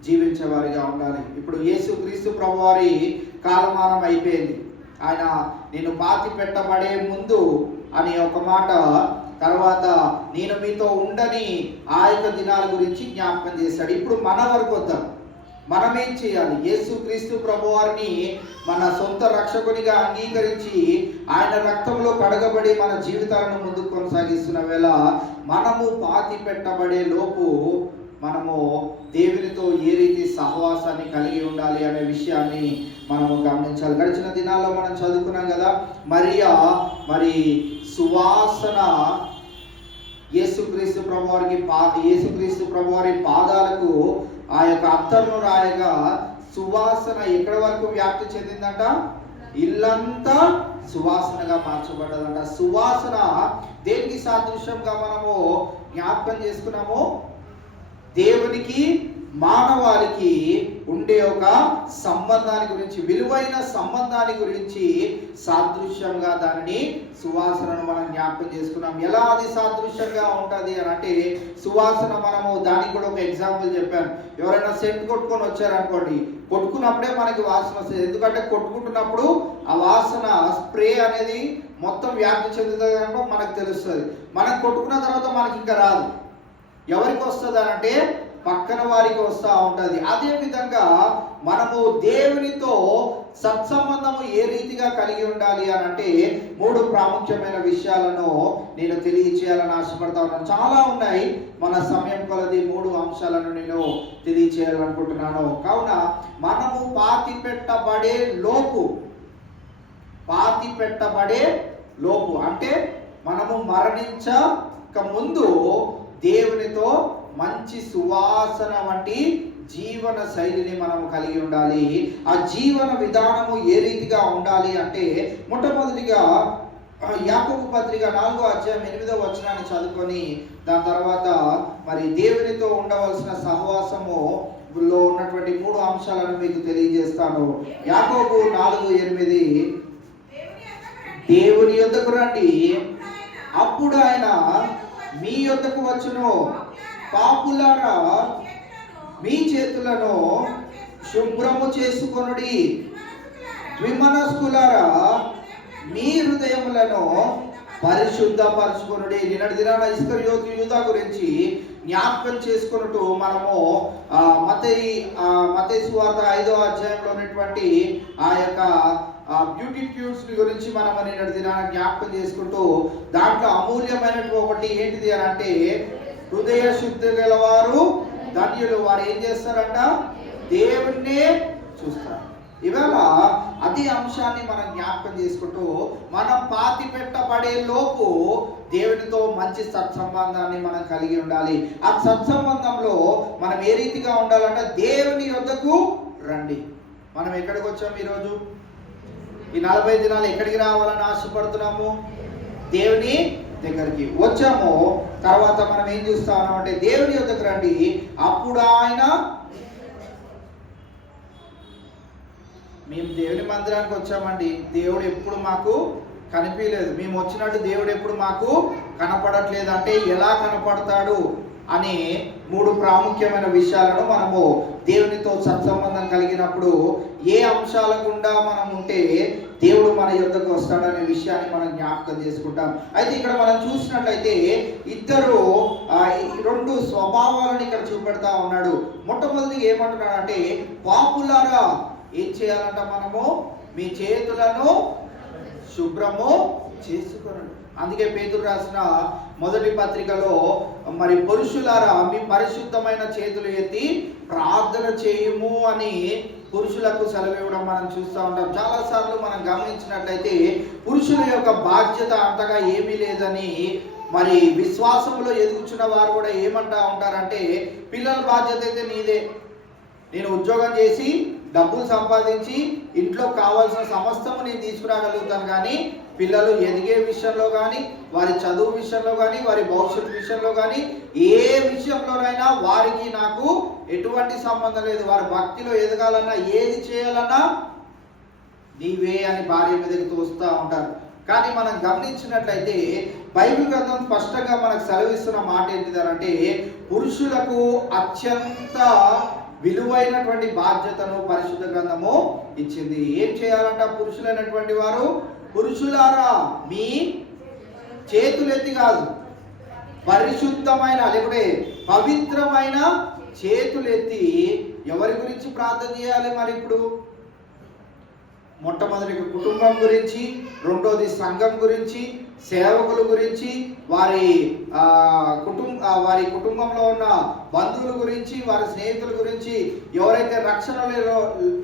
జీవించేవారిగా ఉండాలి. ఇప్పుడు యేసుక్రీస్తు ప్రభువారి కాలమానం అయిపోయింది. ఆయన నేను పాతి పెట్టబడే ముందు అని ఒక మాట, తర్వాత నేను మీతో ఉండని ఆ యొక్క దినాల గురించి జ్ఞాపకం చేశాడు. ఇప్పుడు మన వరకు వద్దాం. మనం ఏం చేయాలి? యేసుక్రీస్తు ప్రభువారిని మన సొంత రక్షకునిగా అంగీకరించి ఆయన రక్తంలో కడగబడి మన జీవితాలను ముందుకు కొనసాగిస్తున్న వేళ మనము పాతి పెట్టబడే లోపు మనము దేవునితో ఏ రీతి సహవాసాన్ని కలిగి ఉండాలి అనే విషయాన్ని మనము గమనించాలి. గడిచిన దినాల్లో మనం చదువుకున్నాం కదా, మరియా మరి సువాసన యేసుక్రీస్తు ప్రభువారి పాదాలకు ఆ యొక్క అత్తరును రాయగా సువాసన ఎక్కడి వరకు వ్యాప్తి చెందిందంట? ఇల్లంతా సువాసనగా మార్చబడ్డదంట. సువాసన దేనికి సాదృశ్యంగా మనము జ్ఞాపకం చేసుకున్నాము? దేవునికి మానవాళికి ఉండే ఒక సంబంధాన్ని గురించి, విలువైన సంబంధాన్ని గురించి సాదృశ్యంగా దానిని సువాసనను మనం జ్ఞాపకం చేసుకున్నాం. ఎలా అది సాదృశ్యంగా ఉంటుంది అని అంటే, సువాసన మనము దానికి కూడా ఒక ఎగ్జాంపుల్ చెప్పాను. ఎవరైనా సెంట్ కొట్టుకొని వచ్చారనుకోండి, కొట్టుకున్నప్పుడే మనకి వాసన వస్తుంది. ఎందుకంటే కొట్టుకుంటున్నప్పుడు ఆ వాసన స్ప్రే అనేది మొత్తం వ్యాప్తి చెందుతుంది కనుక మనకు తెలుస్తుంది. మనం కొట్టుకున్న తర్వాత మనకి ఇంకా రాదు. ఎవరికి వస్తుంది అంటే పక్కన వారికి వస్తూ ఉంటుంది. అదే విధంగా మనము దేవునితో సత్సంబంధము ఏ రీతిగా కలిగి ఉండాలి అని అంటే 3 ప్రాముఖ్యమైన విషయాలను నేను తెలియచేయాలని ఆశపడతా ఉన్నాను. చాలా ఉన్నాయి, మన సమయం కొలది 3 అంశాలను నేను తెలియచేయాలనుకుంటున్నాను. కావున మనము పాతి పెట్టబడే లోపు అంటే మనము మరణించక ముందు దేవునితో మంచి సువాసన వంటి జీవన శైలిని మనం కలిగి ఉండాలి. ఆ జీవన విధానము ఏ రీతిగా ఉండాలి అంటే, మొట్టమొదటిగా యాకోబు పత్రిక 4వ అధ్యాయం 8వ వచనాన్ని చదువుకొని దాని తర్వాత మరి దేవునితో ఉండవలసిన సహవాసములో ఉన్నటువంటి 3 అంశాలను మీకు తెలియజేస్తాను. యాకోబు 4:8, దేవుని యొద్దకు రండి, అప్పుడు ఆయన మీ యొద్దకు వచ్చును. పాపులారా, మీ చేతులను శుభ్రము చేసుకొనుడి. ద్విమనస్కులారా, మీ హృదయములను పరిశుద్ధపరచుకొనుడి. నిన్నటి దినాన ఇస్కరియోతు యూదా గురించి జ్ఞాపకం చేసుకున్నట్టు మనము మత్తయి సువార్త 5వ అధ్యాయంలో ఉన్నటువంటి ఆ యొక్క బ్యూటిట్యూడ్స్ గురించి మనం నిన్నటి దినాన జ్ఞాపకం చేసుకుంటూ, దాంట్లో అమూల్యమైనటువంటి ఒకటి ఏంటిది అని అంటే, హృదయ శుద్ధి గలవారు ధన్యులు, వారు ఏం చేస్తారంట? దేవుణ్ణే చూస్తారు. ఇవాళ అదే అంశాన్ని మనం జ్ఞాపకం చేసుకుంటూ, మనం పాతి పెట్టబడే లోపు దేవునితో మంచి సత్సంబంధాన్ని మనం కలిగి ఉండాలి. ఆ సత్సంబంధంలో మనం ఏ రీతిగా ఉండాలంటే, దేవుని యొద్దకు రండి. మనం ఎక్కడికి వచ్చాము ఈరోజు? ఈ 40 దినాలు ఎక్కడికి రావాలని ఆశపడుతున్నాము? దేవుని దగ్గరికి వచ్చాము. తర్వాత మనం ఏం చూస్తాము అంటే, దేవుని యొద్దకు రండి, అప్పుడు ఆయన, మేము దేవుని మందిరానికి వచ్చామండి, దేవుడు ఎప్పుడు మాకు కనిపించలేదు, మేము వచ్చినట్టు దేవుడు ఎప్పుడు మాకు కనపడట్లేదు అంటే ఎలా కనపడతాడు అనే 3 ప్రాముఖ్యమైన విషయాలను మనము దేవునితో సత్సంబంధం కలిగినప్పుడు ఏ అంశాల గుండా మనం ఉంటే దేవుడు మన యొద్దకు వస్తాడనే విషయాన్ని మనం జ్ఞాపకం చేసుకుంటాం. అయితే ఇక్కడ మనం చూసినట్లయితే ఇద్దరు 2 స్వభావాలను ఇక్కడ చూపెడతా ఉన్నాడు. మొట్టమొదటిగా ఏమంటున్నాడు అంటే, పాపులారా, ఏం చేయాలంట? మనము మీ చేతులను శుభ్రము చేసుకొనండి. అందుకే పేతురు రాసిన మొదటి పత్రికలో, మరి పురుషులారా, మీ పరిశుద్ధమైన చేతులు ఎత్తి ప్రార్థన చేయము అని పురుషులకు సెలవు ఇవ్వడం మనం చూస్తూ ఉంటాం. చాలా సార్లు మనం గమనించినట్లయితే పురుషుల యొక్క బాధ్యత అంతగా ఏమీ లేదని, మరి విశ్వాసంలో ఎదుగుచున్న వారు కూడా ఏమంటా ఉంటారంటే, పిల్లల బాధ్యత అయితే నీదే, నేను ఉద్యోగం చేసి డబ్బులు సంపాదించి ఇంట్లో కావాల్సిన సమస్తము నేను తీసుకురాగలుగుతాను, కానీ పిల్లలు ఎదిగే విషయంలో కానీ, వారి చదువు విషయంలో కానీ, వారి భవిష్యత్తు విషయంలో కానీ, ఏ విషయంలోనైనా వారికి నాకు ఎటువంటి సంబంధం లేదు. వారి భక్తిలో ఎదగాలన్నా, ఏది చేయాలన్నా నీవే అని భార్య మీదకి తోస్తూ ఉంటారు. కానీ మనం గమనించినట్లయితే బైబిల్ గ్రంథం స్పష్టంగా మనకు సెలవిస్తున్న మాట ఏంటిదంటే, పురుషులకు అత్యంత విలువైనటువంటి బాధ్యతను పరిశుద్ధ గ్రంథము ఇచ్చింది. ఏం చేయాలంట పురుషులైనటువంటి వారు? పురుషులారా, మీ చేతులెత్తి కాదు, పరిశుద్ధమైన లేకపోతే పవిత్రమైన చేతులెత్తి ఎవరి గురించి ప్రార్థన చేయాలి? మరి ఇప్పుడు మొట్టమొదటి కుటుంబం గురించి, రెండోది సంఘం గురించి, సేవకుల గురించి, వారి కుటుంబంలో ఉన్న బంధువుల గురించి, వారి స్నేహితుల గురించి, ఎవరైతే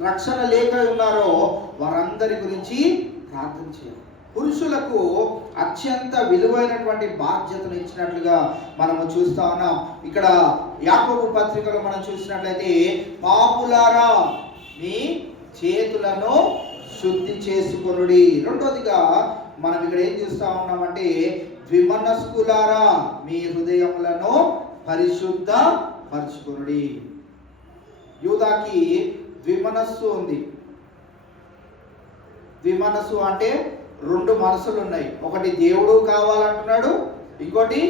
రక్షణ లేక ఉన్నారో వారందరి గురించి ప్రార్థన చేయాలి. పురుషులకు అత్యంత విలువైనటువంటి బాధ్యతను ఇచ్చినట్లుగా మనము చూస్తా ఉన్నాం. ఇక్కడ యాకోబు పత్రికలో మనం చూసినట్లయితే, పాపులారా, మీ చేతులను శుద్ధి చేసుకొనుడి. రెండోదిగా మనం ఇక్కడ ఏం చూస్తా ఉన్నామంటే, ద్విమనస్కులారా, మీ హృదయములను పరిశుద్ధ పరచుకొనుడి. యూదాకి ద్విమనస్సు ఉంది. ద్విమనస్సు అంటే రెండు మనసులు ఉన్నాయి. ఒకటి దేవుడు కావాలంటున్నాడు, ఇంకోటి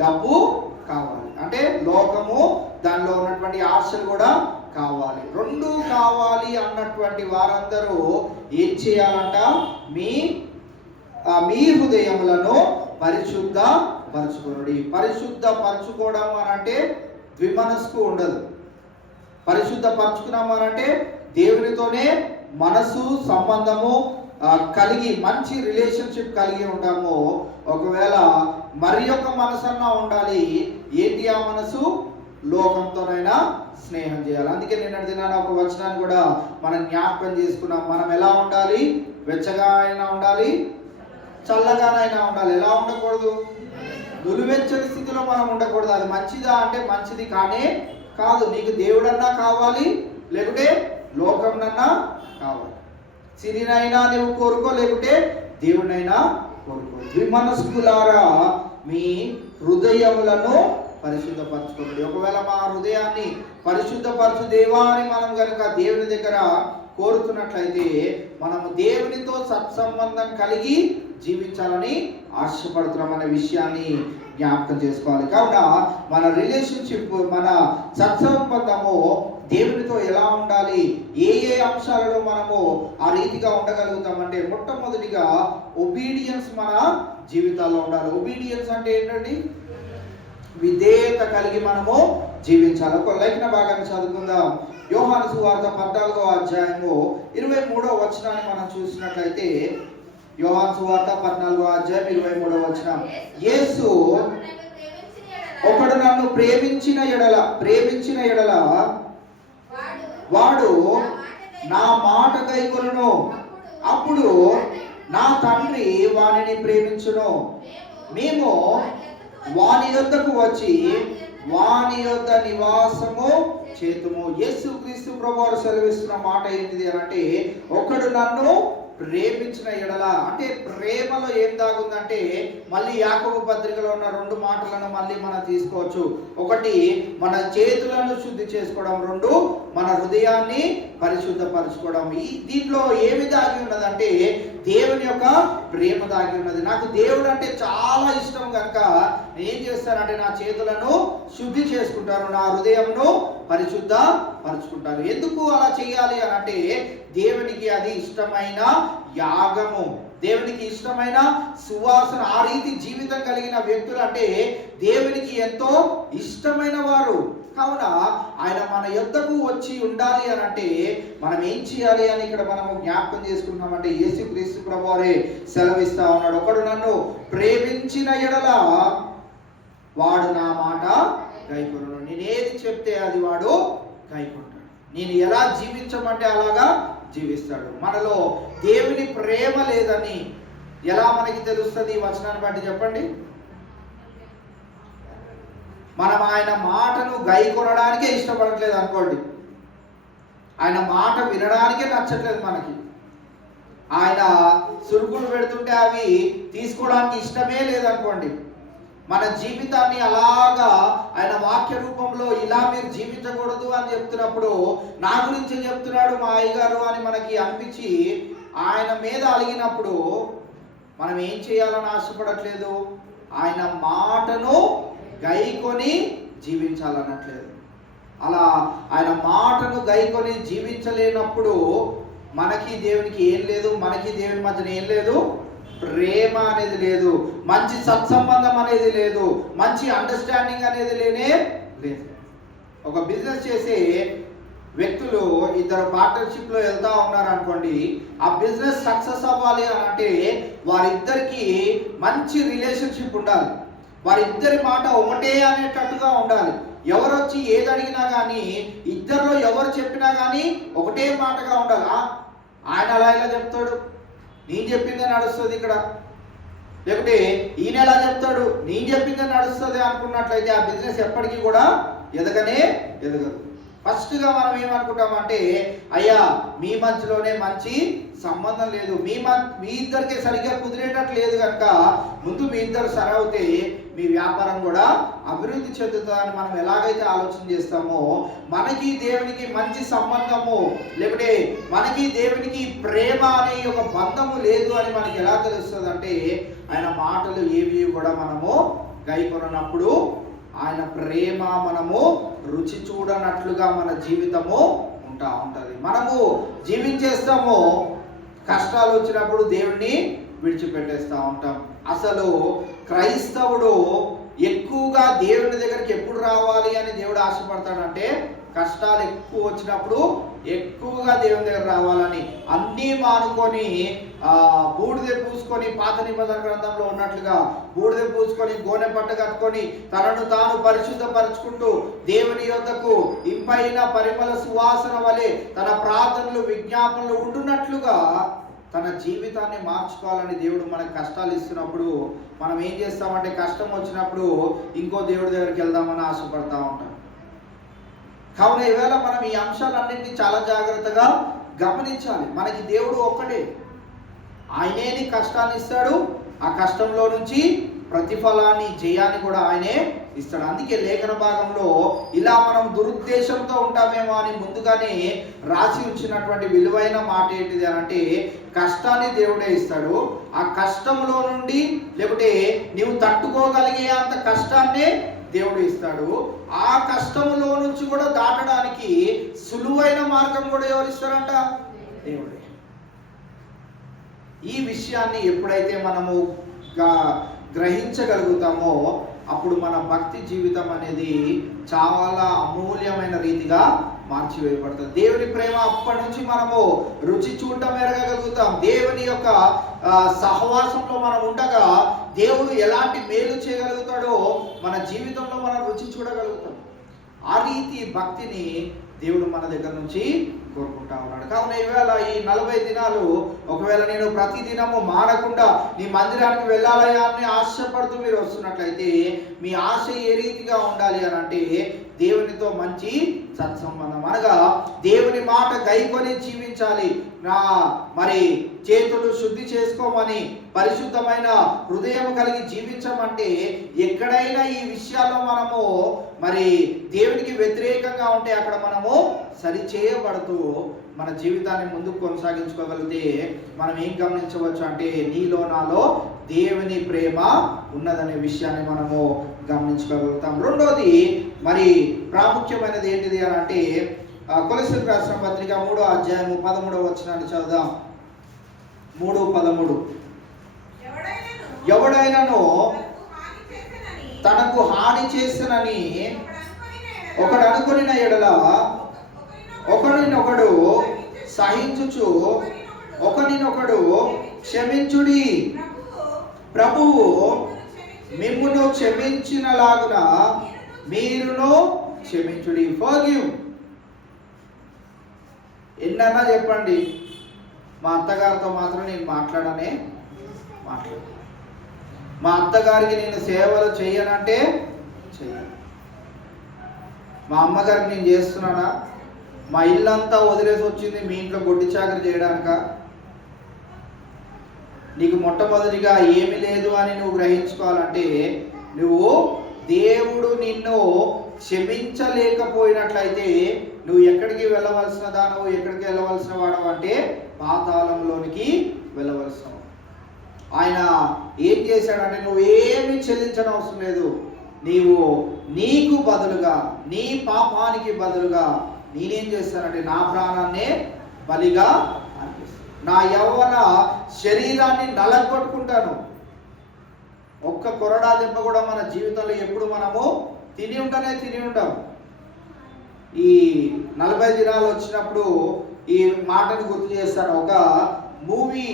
డబ్బు కావాలి. అంటే లోకము, దానిలో ఉన్నటువంటి ఆశలు కూడా కావాలి. రెండు కావాలి అన్నటువంటి వారందరూ ఏం చేయాలంట? మీ హృదయములను పరిశుద్ధ పరచుకోండి. పరిశుద్ధ పరచుకోవడం అని అంటే ద్విమనస్కు ఉండదు. పరిశుద్ధ పరచుకున్నాము అని అంటే దేవునితోనే మనసు సంబంధము కలిగి మంచి రిలేషన్షిప్ కలిగి ఉంటాము. ఒకవేళ మరి యొక్క మనసు అన్నా ఉండాలి. ఏంటి ఆ మనసు? లోకంతోనైనా స్నేహం చేయాలి. అందుకే నిన్నటి దినాన ఒక వచనాన్ని కూడా మనం జ్ఞాపకం చేసుకున్నాం. మనం ఎలా ఉండాలి? వెచ్చగా అయినా ఉండాలి, చల్లగానైనా ఉండాలి. ఎలా ఉండకూడదు? నులివెచ్చని స్థితిలో మనం ఉండకూడదు. అది మంచిదా అంటే మంచిది కానే కాదు. నీకు దేవుడన్నా కావాలి, లేకుంటే లోకంనన్నా కావాలి. సిరినైనా నువ్వు కోరుకో, లేకుంటే దేవుడినైనా కోరుకో. ద్విమనస్కులారా మీ హృదయములను పరిశుద్ధపరచుకోండి. ఒకవేళ మా హృదయాన్ని పరిశుద్ధపరచు దేవా అని మనం కనుక దేవుని దగ్గర కోరుతున్నట్లయితే మనము దేవునితో సత్సంబంధం కలిగి జీవించాలని ఆశపడుతున్నాం అనే విషయాన్ని జ్ఞాపకం చేసుకోవాలి. కావున మన రిలేషన్షిప్, మన సత్సంబంధము దేవునితో ఎలా ఉండాలి, ఏ ఏ అంశాలలో మనము ఆ రీతిగా ఉండగలుగుతామంటే మొట్టమొదటిగా ఒబీడియన్స్ మన జీవితాల్లో ఉండాలి. ఒబీడియన్స్ అంటే ఏంటండి? విధేయత కలిగి మనము జీవించాలి. ఒక లేఖన భాగాన్ని చదువుకుందాం. యోహాను సువార్త 14వ అధ్యాయము 23వ వచనాన్ని మనం చూసినట్లయితే, యోహాను సువార్త 14వ అధ్యాయం 23వ వచనం, యేసు ఒకడు నన్ను ప్రేమించిన ఎడల వాడు నా మాట గైకొనును, అప్పుడు నా తండ్రి వానిని ప్రేమించును. మేము వాని యొద్దకు వచ్చి వాని యొద్ద నివాసము చేతుము. యేసుక్రీస్తు ప్రభువారు సెలవిస్తున్న మాట ఏంటిది అంటే, ఒకడు నన్ను ప్రేమించిన ఎడల అంటే ప్రేమలో ఏం దాగుందంటే మళ్ళీ యాకోబు పత్రికలో ఉన్న రెండు మాటలను మళ్ళీ మనం తీసుకోవచ్చు. ఒకటి మన చేతులను శుద్ధి చేసుకోవడం, రెండు మన హృదయాన్ని పరిశుద్ధపరచుకోవడం. దీంట్లో ఏమి దాగి ఉన్నదంటే దేవుని యొక్క ప్రేమ దాగి ఉన్నది. నాకు దేవుడు అంటే చాలా ఇష్టం కనుక ఏం చేస్తానంటే నా చేతులను శుద్ధి చేసుకుంటాను, నా హృదయమును పరిశుద్ధ పరుచుకుంటాను. ఎందుకు అలా చేయాలి అని అంటే దేవునికి అది ఇష్టమైన యాగము, దేవునికి ఇష్టమైన సువాసన. ఆ రీతి జీవితం కలిగిన వ్యక్తులు అంటే దేవునికి ఎంతో ఇష్టమైన వారు. కావున ఆయన మన యొద్దకు వచ్చి ఉండాలి అని అంటే మనం ఏం చేయాలి అని ఇక్కడ మనము జ్ఞాపకం చేసుకుంటున్నామంటే యేసుక్రీస్తు ప్రభువారే సెలవిస్తా ఉన్నాడు. ఒకడు నన్ను ప్రేమించిన ఎడల వాడు నా మాట గైకొనును. నేను ఏది చెప్తే అది వాడు గైకొంటాడు. నేను ఎలా జీవించమంటే అలాగా జీవిస్తాడు. మనలో దేవుని ప్రేమ లేదని ఎలా మనకి తెలుస్తుంది? ఈ వచనాన్ని బట్టి చెప్పండి. మనం ఆయన మాటను గైకొనడానికే ఇష్టపడట్లేదు అనుకోండి, ఆయన మాట వినడానికే నచ్చట్లేదు మనకి, ఆయన సురుకులు పెడుతుంటే అవి తీసుకోవడానికి ఇష్టమే లేదనుకోండి, మన జీవితాన్ని అలాగా ఆయన వాక్య రూపంలో ఇలా మీరు జీవించకూడదు అని చెప్తున్నప్పుడు నా గురించి చెప్తున్నాడు మా అయ్యగారు అని మనకి అనిపించి ఆయన మీద అలిగినప్పుడు మనం ఏం చేయాలని ఆశపడట్లేదు, ఆయన మాటను గైకొని జీవించాలనట్లేదు. అలా ఆయన మాటను గైకొని జీవించలేనప్పుడు మనకి దేవునికి ఏం లేదు, మనకి దేవుని మధ్యన ఏం లేదు, ప్రేమ అనేది లేదు, మంచి సత్సంబంధం అనేది లేదు, మంచి అండర్స్టాండింగ్ అనేది లేనే లేదు. ఒక బిజినెస్ చేసే వ్యక్తులు ఇద్దరు పార్ట్నర్షిప్లో వెళ్తా ఉన్నారు అనుకోండి, ఆ బిజినెస్ సక్సెస్ అవ్వాలి అని అంటే వారిద్దరికి మంచి రిలేషన్షిప్ ఉండాలి, వారిద్దరి మాట ఒకటే అనేటట్టుగా ఉండాలి. ఎవరు వచ్చి ఏది అడిగినా కానీ ఇద్దరిలో ఎవరు చెప్పినా కానీ ఒకటే మాటగా ఉండాలి. ఆయన అలా ఇలా చెప్తాడు, నేను చెప్పిందే నడుస్తుంది ఇక్కడ, లేకుంటే ఈయన ఎలా చెప్తాడు, నేను చెప్పిందే నడుస్తుంది అనుకున్నట్లయితే ఆ బిజినెస్ ఎప్పటికీ కూడా ఎదగదు. ఫస్ట్గా మనం ఏమనుకుంటామంటే అయ్యా మీ మధ్యలోనే మంచి సంబంధం లేదు, మీ ఇద్దరికే సరిగ్గా కుదిరేటట్టు లేదు కనుక ముందు మీ ఇద్దరు సరవుతే మీ వ్యాపారం కూడా అభివృద్ధి చెందుతుందని మనం ఎలాగైతే ఆలోచన చేస్తామో, మనకి దేవునికి మంచి సంబంధము లేకపోతే మనకి దేవునికి ప్రేమ అనే ఒక బంధము లేదు అని మనకి ఎలా తెలుస్తుంది అంటే, ఆయన మాటలు ఏవి కూడా మనము గైకొనప్పుడు ఆయన ప్రేమ మనము రుచి చూడనట్లుగా మన జీవితము ఉంటది. మనము జీవించేస్తాము, కష్టాలు వచ్చినప్పుడు దేవుణ్ణి విడిచిపెట్టేస్తూ ఉంటాం. అసలు క్రైస్తవుడు ఎక్కువగా దేవుని దగ్గరికి ఎప్పుడు రావాలి అని దేవుడు ఆశపడతాడంటే, కష్టాలు ఎక్కువ వచ్చినప్పుడు ఎక్కువగా దేవుని దగ్గర రావాలని, అన్నీ మానుకొని బూడిద పూసుకొని, పాత నిబంధన గ్రంథంలో ఉన్నట్లుగా బూడిద పూసుకొని గోనె పట్ట కట్టుకొని తనను తాను పరిశుద్ధపరచుకుంటూ దేవుని యొద్దకు ఇంపైన పరిమళ సువాసన వలె తన ప్రార్థనలు విజ్ఞాపనలు ఉంటున్నట్లుగా తన జీవితాన్ని మార్చుకోవాలని దేవుడు మనకు కష్టాలు ఇస్తున్నప్పుడు మనం ఏం చేస్తామంటే, కష్టం వచ్చినప్పుడు ఇంకో దేవుడి దగ్గరికి వెళ్దామని ఆశపడతా ఉంటాం. కావున ఈవేళ మనం ఈ అంశాలన్నింటినీ చాలా జాగ్రత్తగా గమనించాలి. మనకి దేవుడు ఒక్కడే, ఆయనే కష్టాన్ని ఇస్తాడు, ఆ కష్టంలో నుంచి ప్రతిఫలాన్ని, జయాన్ని కూడా ఆయనే ఇస్తాడు. అందుకే లేఖన భాగంలో ఇలా మనం దురుద్దేశంతో ఉంటామేమో అని ముందుగానే రాసి ఉంచినటువంటి విలువైన మాట ఏంటిది అంటే, కష్టాన్ని దేవుడే ఇస్తాడు. ఆ కష్టంలో నుండి లేకపోతే నీవు తట్టుకోగలిగే అంత కష్టాన్నే దేవుడు ఇస్తాడు. ఆ కష్టములో నుంచి కూడా దాటడానికి సులువైన మార్గం కూడా ఎవరు ఇస్తారంట? దేవుడే. ఈ విషయాన్ని ఎప్పుడైతే మనము గ్రహించగలుగుతామో అప్పుడు మన భక్తి జీవితం అనేది చాలా అమూల్యమైన రీతిగా మార్చివేయబడుతుంది. దేవుని ప్రేమ అప్పటి నుంచి మనము రుచి చూడటం ఎరగగలుగుతాం. దేవుని యొక్క సహవాసంలో మనం ఉండగా దేవుడు ఎలాంటి మేలు చేయగలుగుతాడో మన జీవితంలో మనం రుచి చూడగలుగుతాం. ఆ రీతి భక్తిని దేవుడు మన దగ్గర నుంచి కోరుకుంటా ఉన్నాడు. కావున ఈవేళ ఈ 40 దినాలు ఒకవేళ నేను ప్రతి దినము మారకుండా నీ మందిరానికి వెళ్ళాలయా అని ఆశపడుతూ మీరు వస్తున్నట్లయితే, మీ ఆశ ఏ రీతిగా ఉండాలి అని అంటే, దేవునితో మంచి సత్సంబంధం, అనగా దేవుని మాట గైకొని జీవించాలి. మరి చేతులు శుద్ధి చేసుకోమని, పరిశుద్ధమైన హృదయం కలిగి జీవించమంటే, ఎక్కడైనా ఈ విషయాల్లో మనము మరి దేవునికి వ్యతిరేకంగా ఉంటే అక్కడ మనము సరిచేయబడుతూ మన జీవితాన్ని ముందుకు కొనసాగించుకోగలిగితే మనం ఏం గమనించవచ్చు అంటే, నీలో నాలో దేవుని ప్రేమ ఉన్నదనే విషయాన్ని మనము గమనించుకోగలుగుతాం. రెండోది మరి ప్రాముఖ్యమైనది ఏంటిది అని అంటే, కొలస్సీయులకు రాసిన పత్రిక 3వ అధ్యాయము 13వ వచనాన్ని చదువుదాం. 3:13. ఎవడైనాను తనకు హాని చేసినని ఒకడు అనుకొనిన ఎడల ఒకరినొకడు సహించుచు ఒకరినొకడు క్షమించుడి. ప్రభువు మిమ్మును క్షమించినలాగున మీరును క్షమించుడి. ఫర్గివ్. ఎన్నన్నా చెప్పండి, మా అత్తగారితో మాత్రం నేను మాట్లాడు. మా అత్తగారికి నేను సేవలు చేయనంటే చెయ్యను. మా అమ్మగారికి నేను చేస్తున్నానా? మా ఇల్లంతా వదిలేసి వచ్చింది మీ ఇంట్లో గొడ్డి చాకరీ చేయడానిక? నీకు మొట్టమొదటిగా ఏమి లేదు అని నువ్వు గ్రహించుకోవాలంటే, నువ్వు దేవుడు నిన్ను క్షమించలేకపోయినట్లయితే నువ్వు ఎక్కడికి వెళ్ళవలసిన దానవు, ఎక్కడికి వెళ్ళవలసిన వాడవు అంటే పాతాళంలోనికి వెళ్ళవలసిన. ఆయన ఏం చేశాడంటే, నువ్వేమి చెల్లించడం అవసరం లేదు. నీకు బదులుగా, నీ పాపానికి బదులుగా నేనేం చేస్తానంటే నా ప్రాణాన్నే బలిగా అర్పిస్తాను. నా యవ్వన శరీరాన్ని నలగొట్టుకుంటాను. ఒక్క కొరడా దెబ్బ కూడా మన జీవితంలో ఎప్పుడు మనము తిని ఉంటాం. ఈ 40 దినాలు వచ్చినప్పుడు ఈ మాటను గుర్తు చేస్తాను. ఒక మూవీ,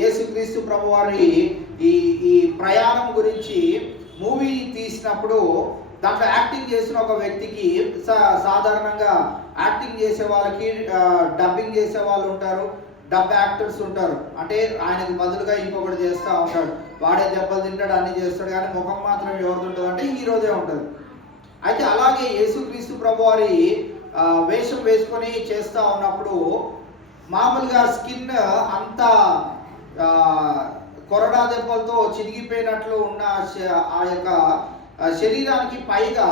యేసుక్రీస్తు ప్రభువారి ఈ ప్రయాణం గురించి మూవీ తీసినప్పుడు దాంట్లో యాక్టింగ్ చేసిన ఒక వ్యక్తికి, సాధారణంగా యాక్టింగ్ చేసే వాళ్ళకి డబ్బింగ్ చేసే వాళ్ళు ఉంటారు, డబ్ యాక్టర్స్ ఉంటారు. అంటే ఆయనకు బదులుగా ఇంకొకటి చేస్తూ ఉంటాడు. వాడే దెబ్బలు తింటాడు, అన్ని చేస్తాడు, కానీ ముఖం మాత్రం ఎవరిది ఉంటుంది అంటే హీరోదే ఉంటుంది. అయితే అలాగే యేసుక్రీస్తు ప్రభువారి వేషం వేసుకొని చేస్తూ ఉన్నప్పుడు మామూలుగా స్కిన్ అంతా కొరడా దెబ్బలతో చిరిగిపోయినట్లు ఉన్న ఆ యొక్క శరీరానికి పైగా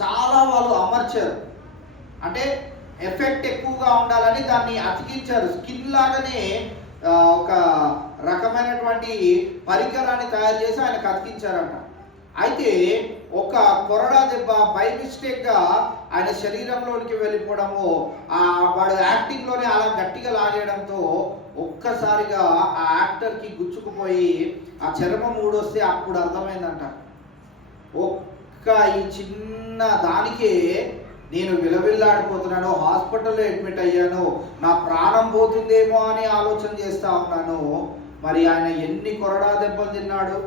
చాలా వాళ్ళు అమర్చారు. అంటే ఎఫెక్ట్ ఎక్కువగా ఉండాలని దాన్ని అతికించారు. స్కిన్ లాగానే ఒక రకమైనటువంటి పరికరాన్ని తయారు చేసి ఆయనకు అతికించారంట. అయితే ఒక కొరడా దెబ్బ బై మిస్టేక్ గా ఆయన శరీరంలోనికి వెళ్ళిపోవడము, వాడు యాక్టింగ్ లోనే అలా గట్టిగా లాగేయడంతో ఒక్కసారిగా ఆ యాక్టర్ కి గుచ్చుకుపోయి ఆ చర్మం ఊడొస్తే అప్పుడు అర్థమైందంట, ఒక్క ఈ చిన్న దానికే నేను విలవిల్లాడిపోతున్నాను, హాస్పిటల్లో అడ్మిట్ అయ్యాను, నా ప్రాణం పోతుందేమో అని ఆలోచన చేస్తా ఉన్నాను. మరి ఆయన ఎన్ని కొరడా దెబ్బలు తిన్నాడు,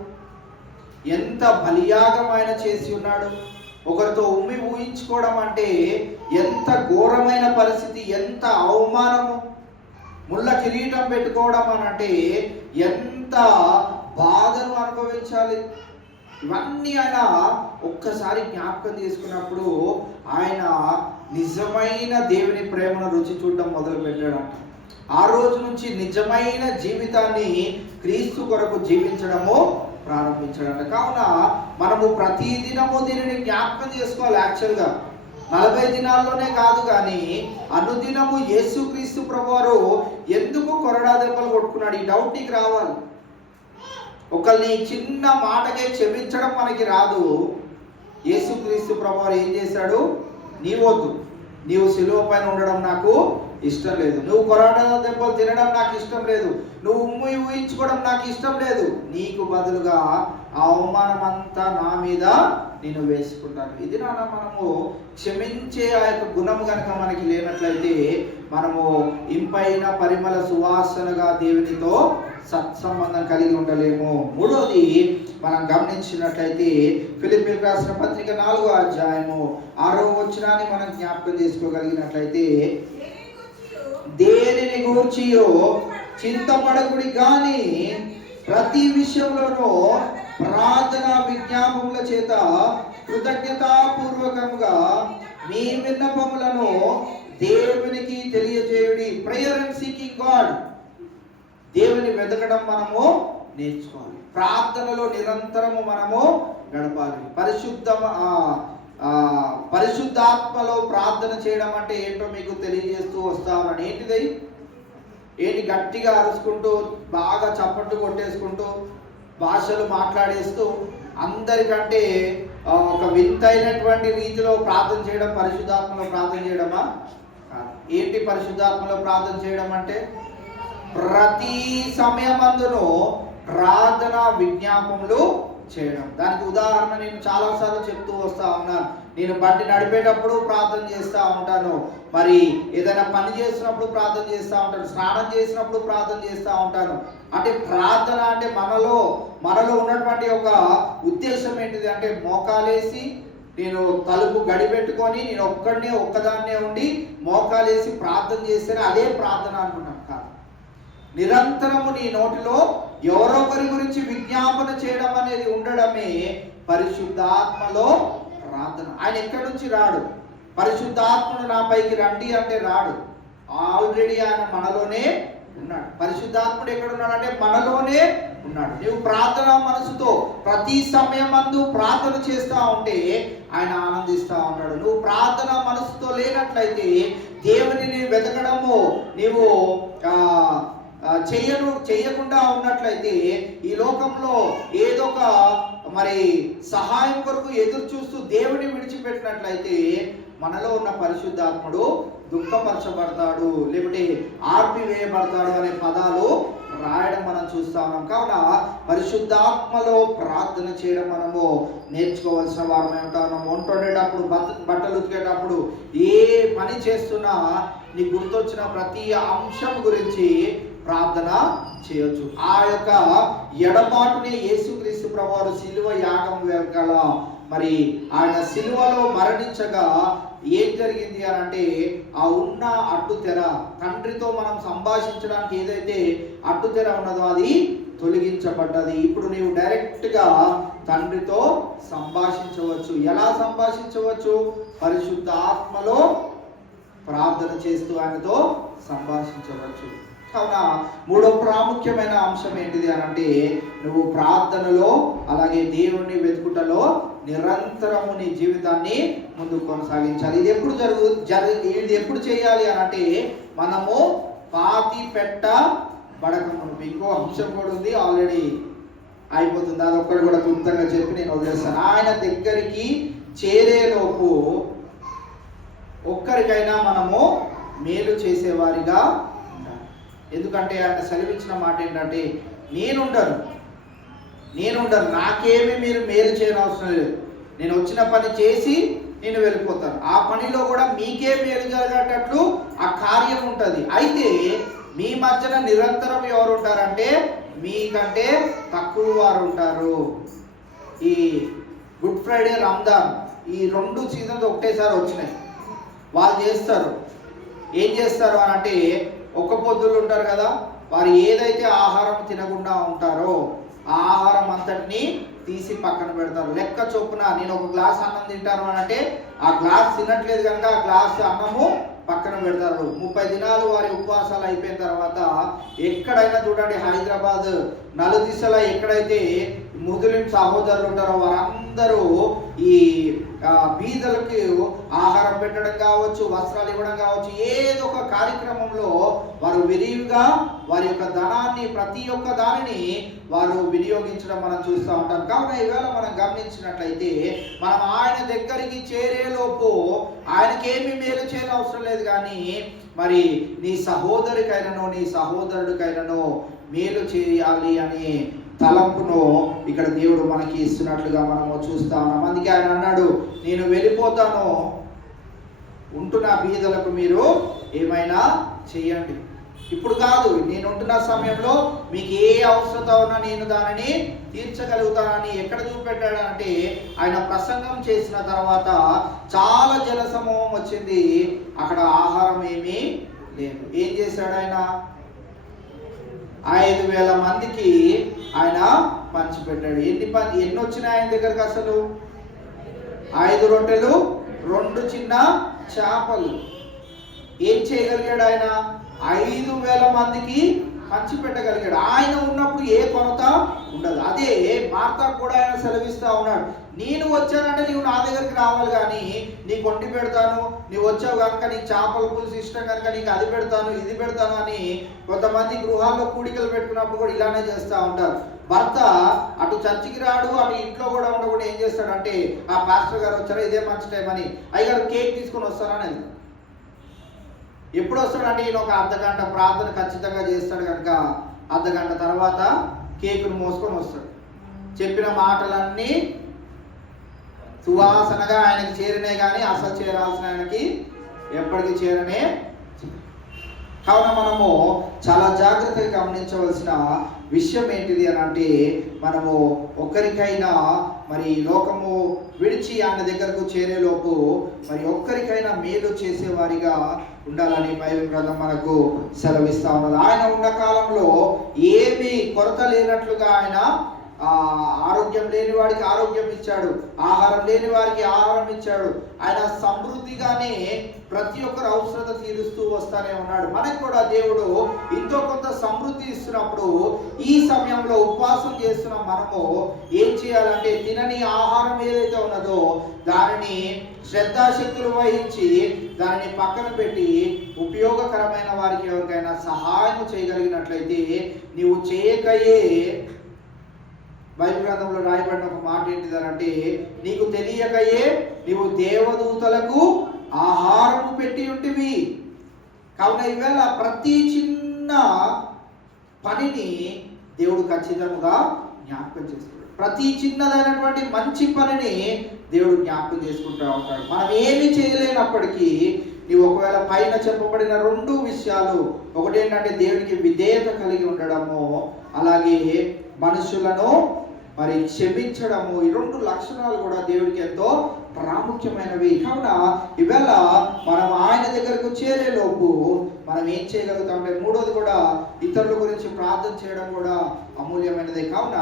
ఎంత బలియాగం ఆయన చేసి ఉన్నాడు. ఒకరితో ఉమ్మి ఊహించుకోవడం అంటే ఎంత ఘోరమైన పరిస్థితి, ఎంత అవమానము. ముళ్ళ కిరీటం పెట్టుకోవడం అని అంటే ఎంత బాధను అనుభవించాలి. ఇవన్నీ ఆయన ఒక్కసారి జ్ఞాపకం చేసుకున్నప్పుడు ఆయన నిజమైన దేవుని ప్రేమను రుచి చూడడం మొదలు పెట్టాడంట. ఆ రోజు నుంచి నిజమైన జీవితాన్ని క్రీస్తు కొరకు జీవించడము ప్రారంభించాడంట. కావున మనము ప్రతి దినము దీనిని జ్ఞాపకం చేసుకోవాలి. యాక్చువల్గా 40 దినాల్లోనే కాదు, కానీ అనుదినము యేసుక్రీస్తు ప్రభువారు ఎందుకు కొరడా దెబ్బలు కొట్టుకున్నాడు, ఈ డౌట్ నీకు రావాలి. ఒకరిని చిన్న మాటకే క్షమించడం మనకి రాదు. యేసుక్రీస్తు ప్రభువారు ఏం చేశాడు, నీవొద్దు, నీవు సిలువ పైన ఉండడం నాకు ఇష్టం లేదు, నువ్వు కొరడా దెబ్బలు తినడం నాకు ఇష్టం లేదు, నువ్వు ఉమ్ము ఊహించుకోవడం నాకు ఇష్టం లేదు, నీకు బదులుగా ఆ అవమానం అంతా నా మీద నేను వేసుకుంటాను. ఇది నాన్న మనము క్షమించే ఆ యొక్క గుణము కనుక మనకి లేనట్లయితే మనము ఇంపైన పరిమళ సువాసనగా దేవునితో సత్సంబంధం కలిగి ఉండలేము. మూడోది మనం గమనించినట్లయితే ఫిలిప్పీయులకు రాసిన పత్రిక 4వ అధ్యాయము 6వ వచనాన్ని మనం జ్ఞాపకం చేసుకోగలిగినట్లయితే, దేనిని గూర్చియో చింతపడకుడి గాని ప్రతి విషయంలోనూ ప్రార్థన విజ్ఞాపముల చేత కృతజ్ఞతాపూర్వకముగా మీ విన్నపములను దేవునికి తెలియజేయుడి. Prayer and seeking God. దేవుని వెతకడం మనము నేర్చుకోవాలి. ప్రార్థనలో నిరంతరము మనము గడపాలి. పరిశుద్ధాత్మలో ప్రార్థన చేయడం అంటే ఏంటో మీకు తెలియజేస్తూ వస్తామని. ఏంటి గట్టిగా అరుచుకుంటూ బాగా చప్పట్లు కొట్టేసుకుంటూ భాషలు మాట్లాడేస్తూ అందరికంటే ఒక వింతైనటువంటి రీతిలో ప్రార్థన చేయడం పరిశుద్ధాత్మలో ప్రార్థన చేయడమా? ఏంటి పరిశుద్ధాత్మలో ప్రార్థన చేయడం అంటే? ప్రతి సమయమందును ప్రార్థన విజ్ఞాపములు చేయడం. దానికి ఉదాహరణ నేను చాలాసార్లు చెప్తూ వస్తా ఉన్నాను. నేను బండి నడిపేటప్పుడు ప్రార్థన చేస్తూ ఉంటాను, మరి ఏదైనా పని చేసినప్పుడు ప్రార్థన చేస్తూ ఉంటాను, స్నానం చేసినప్పుడు ప్రార్థన చేస్తూ ఉంటాను. అంటే ప్రార్థన అంటే మనలో ఉన్నటువంటి ఒక ఉద్దేశం ఏంటిది అంటే, మోకాలేసి నేను తలుపు గడిపెట్టుకొని నేను ఒక్కదాన్నే ఉండి మోకాలేసి ప్రార్థన చేస్తేనే అదే ప్రార్థన అనుకున్నాను. కాదు, నిరంతరము నీ నోటిలో ఎవరొకరి గురించి విజ్ఞాపన చేయడం అనేది ఉండడమే పరిశుద్ధాత్మలో ప్రార్థన. ఆయన ఎక్కడి నుంచి రాడు, పరిశుద్ధాత్ముడు నా పైకి రండి అంటే రాడు. ఆల్రెడీ ఆయన మనలోనే ఉన్నాడు. పరిశుద్ధాత్ముడు ఎక్కడున్నాడు అంటే మనలోనే ఉన్నాడు. నువ్వు ప్రార్థన మనసుతో ప్రతి సమయమందు ప్రార్థన చేస్తూ ఉంటే ఆయన ఆనందిస్తూ ఉంటాడు. నువ్వు ప్రార్థన మనసుతో లేనట్లయితే దేవునిని వెతకడము నీవు చేయకుండా ఉన్నట్లయితే ఈ లోకంలో ఏదో ఒక మరి సహాయం కొరకు ఎదురు చూస్తూ దేవుని విడిచిపెట్టినట్లయితే మనలో ఉన్న పరిశుద్ధాత్ముడు దుఃఖపరచబడతాడు, లేకపోతే ఆర్పివేయబడతాడు అనే పదాలు రాయడం మనం చూస్తా ఉన్నాం. కావున పరిశుద్ధాత్మలో ప్రార్థన చేయడం మనము నేర్చుకోవాల్సిన వారమే ఉంటాం. వంట వండేటప్పుడు, బట్టలు ఉతికేటప్పుడు, ఏ పని చేస్తున్నా నీకు గుర్తొచ్చిన ప్రతి అంశం గురించి ప్రార్థన చేయొచ్చు. ఆ యొక్క ఎడబాటుని యేసుక్రీస్తు ప్రభువారు సిలువ యాగం వెనకాల మరి ఆయన సిలువలో మరణించగా ఏం జరిగింది అని అంటే, ఆ ఉన్న అడ్డుతెర, తండ్రితో మనం సంభాషించడానికి ఏదైతే అడ్డుతెర ఉన్నదో అది తొలగించబడ్డది. ఇప్పుడు నీవు డైరెక్ట్గా తండ్రితో సంభాషించవచ్చు. ఎలా సంభాషించవచ్చు? పరిశుద్ధ ఆత్మలో ప్రార్థన చేస్తూ ఆయనతో సంభాషించవచ్చు. కావున మూడో ప్రాముఖ్యమైన అంశం ఏంటిది అని అంటే నువ్వు ప్రార్థనలో అలాగే దేవుణ్ణి వెతుకుటలో నిరంతరము నీ జీవితాన్ని ముందుకు కొనసాగించాలి. ఇది ఇది ఎప్పుడు చేయాలి అని అంటే మనము పాతి పెట్టబడకముందు. ఇంకో అంశం కూడా ఉంది, ఆల్రెడీ అయిపోతుంది, అది ఒక్కటి కూడా క్లుప్తంగా చెప్పి నేను వదిలేస్తాను. ఆయన దగ్గరికి చేరేలోపు ఒక్కరికైనా మనము మేలు చేసేవారిగా ఉండాలి. ఎందుకంటే ఆయన సెలవిచ్చిన మాట ఏంటంటే నేనుండను, నాకేమీ మీరు మేలు చేయని అవసరం లేదు, నేను వచ్చిన పని చేసి నేను వెళ్ళిపోతాను. ఆ పనిలో కూడా మీకే మేలు జరిగేటట్లు ఆ కార్యం ఉంటుంది. అయితే మీ మధ్యన నిరంతరం ఎవరు ఉంటారంటే మీకంటే తక్కువ వారు ఉంటారు. ఈ గుడ్ ఫ్రైడే, రంజాన్ ఈ 2 సీజన్స్ ఒకటేసారి వచ్చినాయి. వాళ్ళు చేస్తారు, ఏం చేస్తారు అని అంటే ఒక్క పొద్దులు ఉంటారు కదా, వారు ఏదైతే ఆహారం తినకుండా ఉంటారో ఆ ఆహారం అంతటిని తీసి పక్కన పెడతారు. లెక్క చొప్పున నేను ఒక గ్లాస్ అన్నం తింటాను అని అంటే ఆ గ్లాస్ తినట్లేదు కనుక ఆ గ్లాస్ అన్నము పక్కన పెడతారు. 30 దినాలు వారి ఉపవాసాలు అయిపోయిన తర్వాత ఎక్కడైనా చూడండి, హైదరాబాద్ నలుదిశలా ఎక్కడైతే ముస్లిం సహోదరులు ఉంటారో వారందరూ ఈ బీదలకి ఆహారం పెట్టడం కావచ్చు, వస్త్రాలు ఇవ్వడం కావచ్చు, ఏదో ఒక కార్యక్రమంలో వారు విరివిగా వారి యొక్క ధనాన్ని ప్రతి ఒక్క దానిని వారు వినియోగించడం మనం చూస్తూ ఉంటాం. కావున ఈవేళ మనం గమనించినట్లయితే మనం ఆయన దగ్గరికి చేరేలోపు ఆయనకేమీ మేలు చేయని అవసరం లేదు, కానీ మరి నీ సహోదరికైనను నీ సహోదరుడికైనను మేలు చేయాలి అనే తలంపును ఇక్కడ దేవుడు మనకి ఇస్తున్నట్లుగా మనము చూస్తా ఉన్నాం. అందుకే ఆయన అన్నాడు, నేను వెళ్ళిపోతాను, ఉంటున్న బీదలకు మీరు ఏమైనా చేయండి. ఇప్పుడు కాదు, నేను ఉంటున్న సమయంలో మీకు ఏ అవసరత ఉన్నా నేను దానిని తీర్చగలుగుతానని ఎక్కడ చూపెట్టాడంటే ఆయన ప్రసంగం చేసిన తర్వాత చాలా జనసమూహం వచ్చింది, అక్కడ ఆహారం ఏమీ లేదు. ఏం చేశాడు ఆయన? 5,000 మందికి ఆయన పంచిపెట్టాడు. ఎన్ని వచ్చినాయి ఆయన దగ్గరకు? అసలు 5 రొట్టెలు 2 చిన్న చేపలు. ఏం చేయగలిగాడు ఆయన? 5,000 మందికి పంచిపెట్టగలిగాడు. ఆయన ఉన్నప్పుడు ఏ కొరత ఉండదు. అదే మార్తా కూడా ఆయన సెలవిస్తా ఉన్నాడు, నేను వచ్చానంటే నీవు నా దగ్గరికి రావాలి, కానీ నీకు వండి పెడతాను, నీవు వచ్చావు కనుక నీకు చేపల పులుసు ఇష్టం కనుక నీకు అది పెడతాను ఇది పెడతాను అని కొంతమంది గృహాల్లో కూడికలు పెట్టుకున్నప్పుడు కూడా ఇలానే చేస్తూ ఉంటారు. భర్త అటు చర్చికి రాడు, అటు ఇంట్లో కూడా ఉండకుండా ఏం చేస్తాడంటే ఆ పాస్టర్ గారు వచ్చారు, ఇదే మంచి టైం అని అయ్యగారు కేక్ తీసుకొని వస్తారని. ఎప్పుడు వస్తాడంటే ఈయన ఒక అర్ధగంట ప్రార్థన ఖచ్చితంగా చేస్తాడు కనుక అర్ధగంట తర్వాత కేకును మోసుకొని వస్తాడు. చెప్పిన మాటలన్నీ సువాసనగా ఆయనకి చేరినాయి, కానీ అసలు చేరాల్సిన ఆయనకి ఎప్పటికీ చేరనే. కావున మనము చాలా జాగ్రత్తగా గమనించవలసిన విషయం ఏంటిది అని అంటే మనము ఒక్కరికైనా మరి లోకము విడిచి ఆయన దగ్గరకు చేరేలోపు మరి ఒక్కరికైనా మేలు చేసేవారిగా ఉండాలని బైబిల్ గ్రంథం మనకు సెలవిస్తా ఉన్నది. ఆయన ఉన్న కాలంలో ఏమీ కొరత లేనట్లుగా ఆయన ఆరోగ్యం లేని వాడికి ఆరోగ్యం ఇచ్చాడు, ఆహారం లేని వారికి ఆహారం ఇచ్చాడు. ఆయన సమృద్ధిగానే ప్రతి ఒక్కరు అవసరత తీరుస్తూ వస్తానే ఉన్నాడు. మనకు కూడా దేవుడు ఎంతో కొంత సమృద్ధి ఇస్తున్నప్పుడు ఈ సమయంలో ఉపవాసం చేస్తున్న మనము ఏం చేయాలంటే తినని ఆహారం ఏదైతే ఉన్నదో దానిని శ్రద్ధాశక్తులు వహించి దానిని పక్కన పెట్టి ఉపయోగకరమైన వారికి ఎవరికైనా సహాయం చేయగలిగినట్లయితే నీవు చేయకయే బైబిల్ గ్రంథంలో రాయబడిన ఒక మాట ఏంటిదనంటే నీకు తెలియకయే నీవు దేవదూతలకు ఆహారము పెట్టి ఉంటివి. కావున ఈవేళ ప్రతి చిన్న పనిని దేవుడు ఖచ్చితంగా జ్ఞాపకం చేస్తాడు. ప్రతి చిన్నదైనటువంటి మంచి పనిని దేవుడు జ్ఞాపకం చేసుకుంటూ ఉంటాడు. మనం ఏమి చేయలేనప్పటికీ నీవు ఒకవేళ పైన చెప్పబడిన 2 విషయాలు, ఒకటి ఏంటంటే దేవునికి విధేయత కలిగి ఉండడము, అలాగే మనుషులను మరి క్షమించడము, ఈ 2 లక్షణాలు కూడా దేవుడికి ఎంతో ప్రాముఖ్యమైనవి. కావున ఈవేళ మనం ఆయన దగ్గరకు చేరేలోపు మనం ఏం చేయగలుగుతామంటే మూడోది కూడా ఇతరుల గురించి ప్రార్థన చేయడం కూడా అమూల్యమైనది. కావున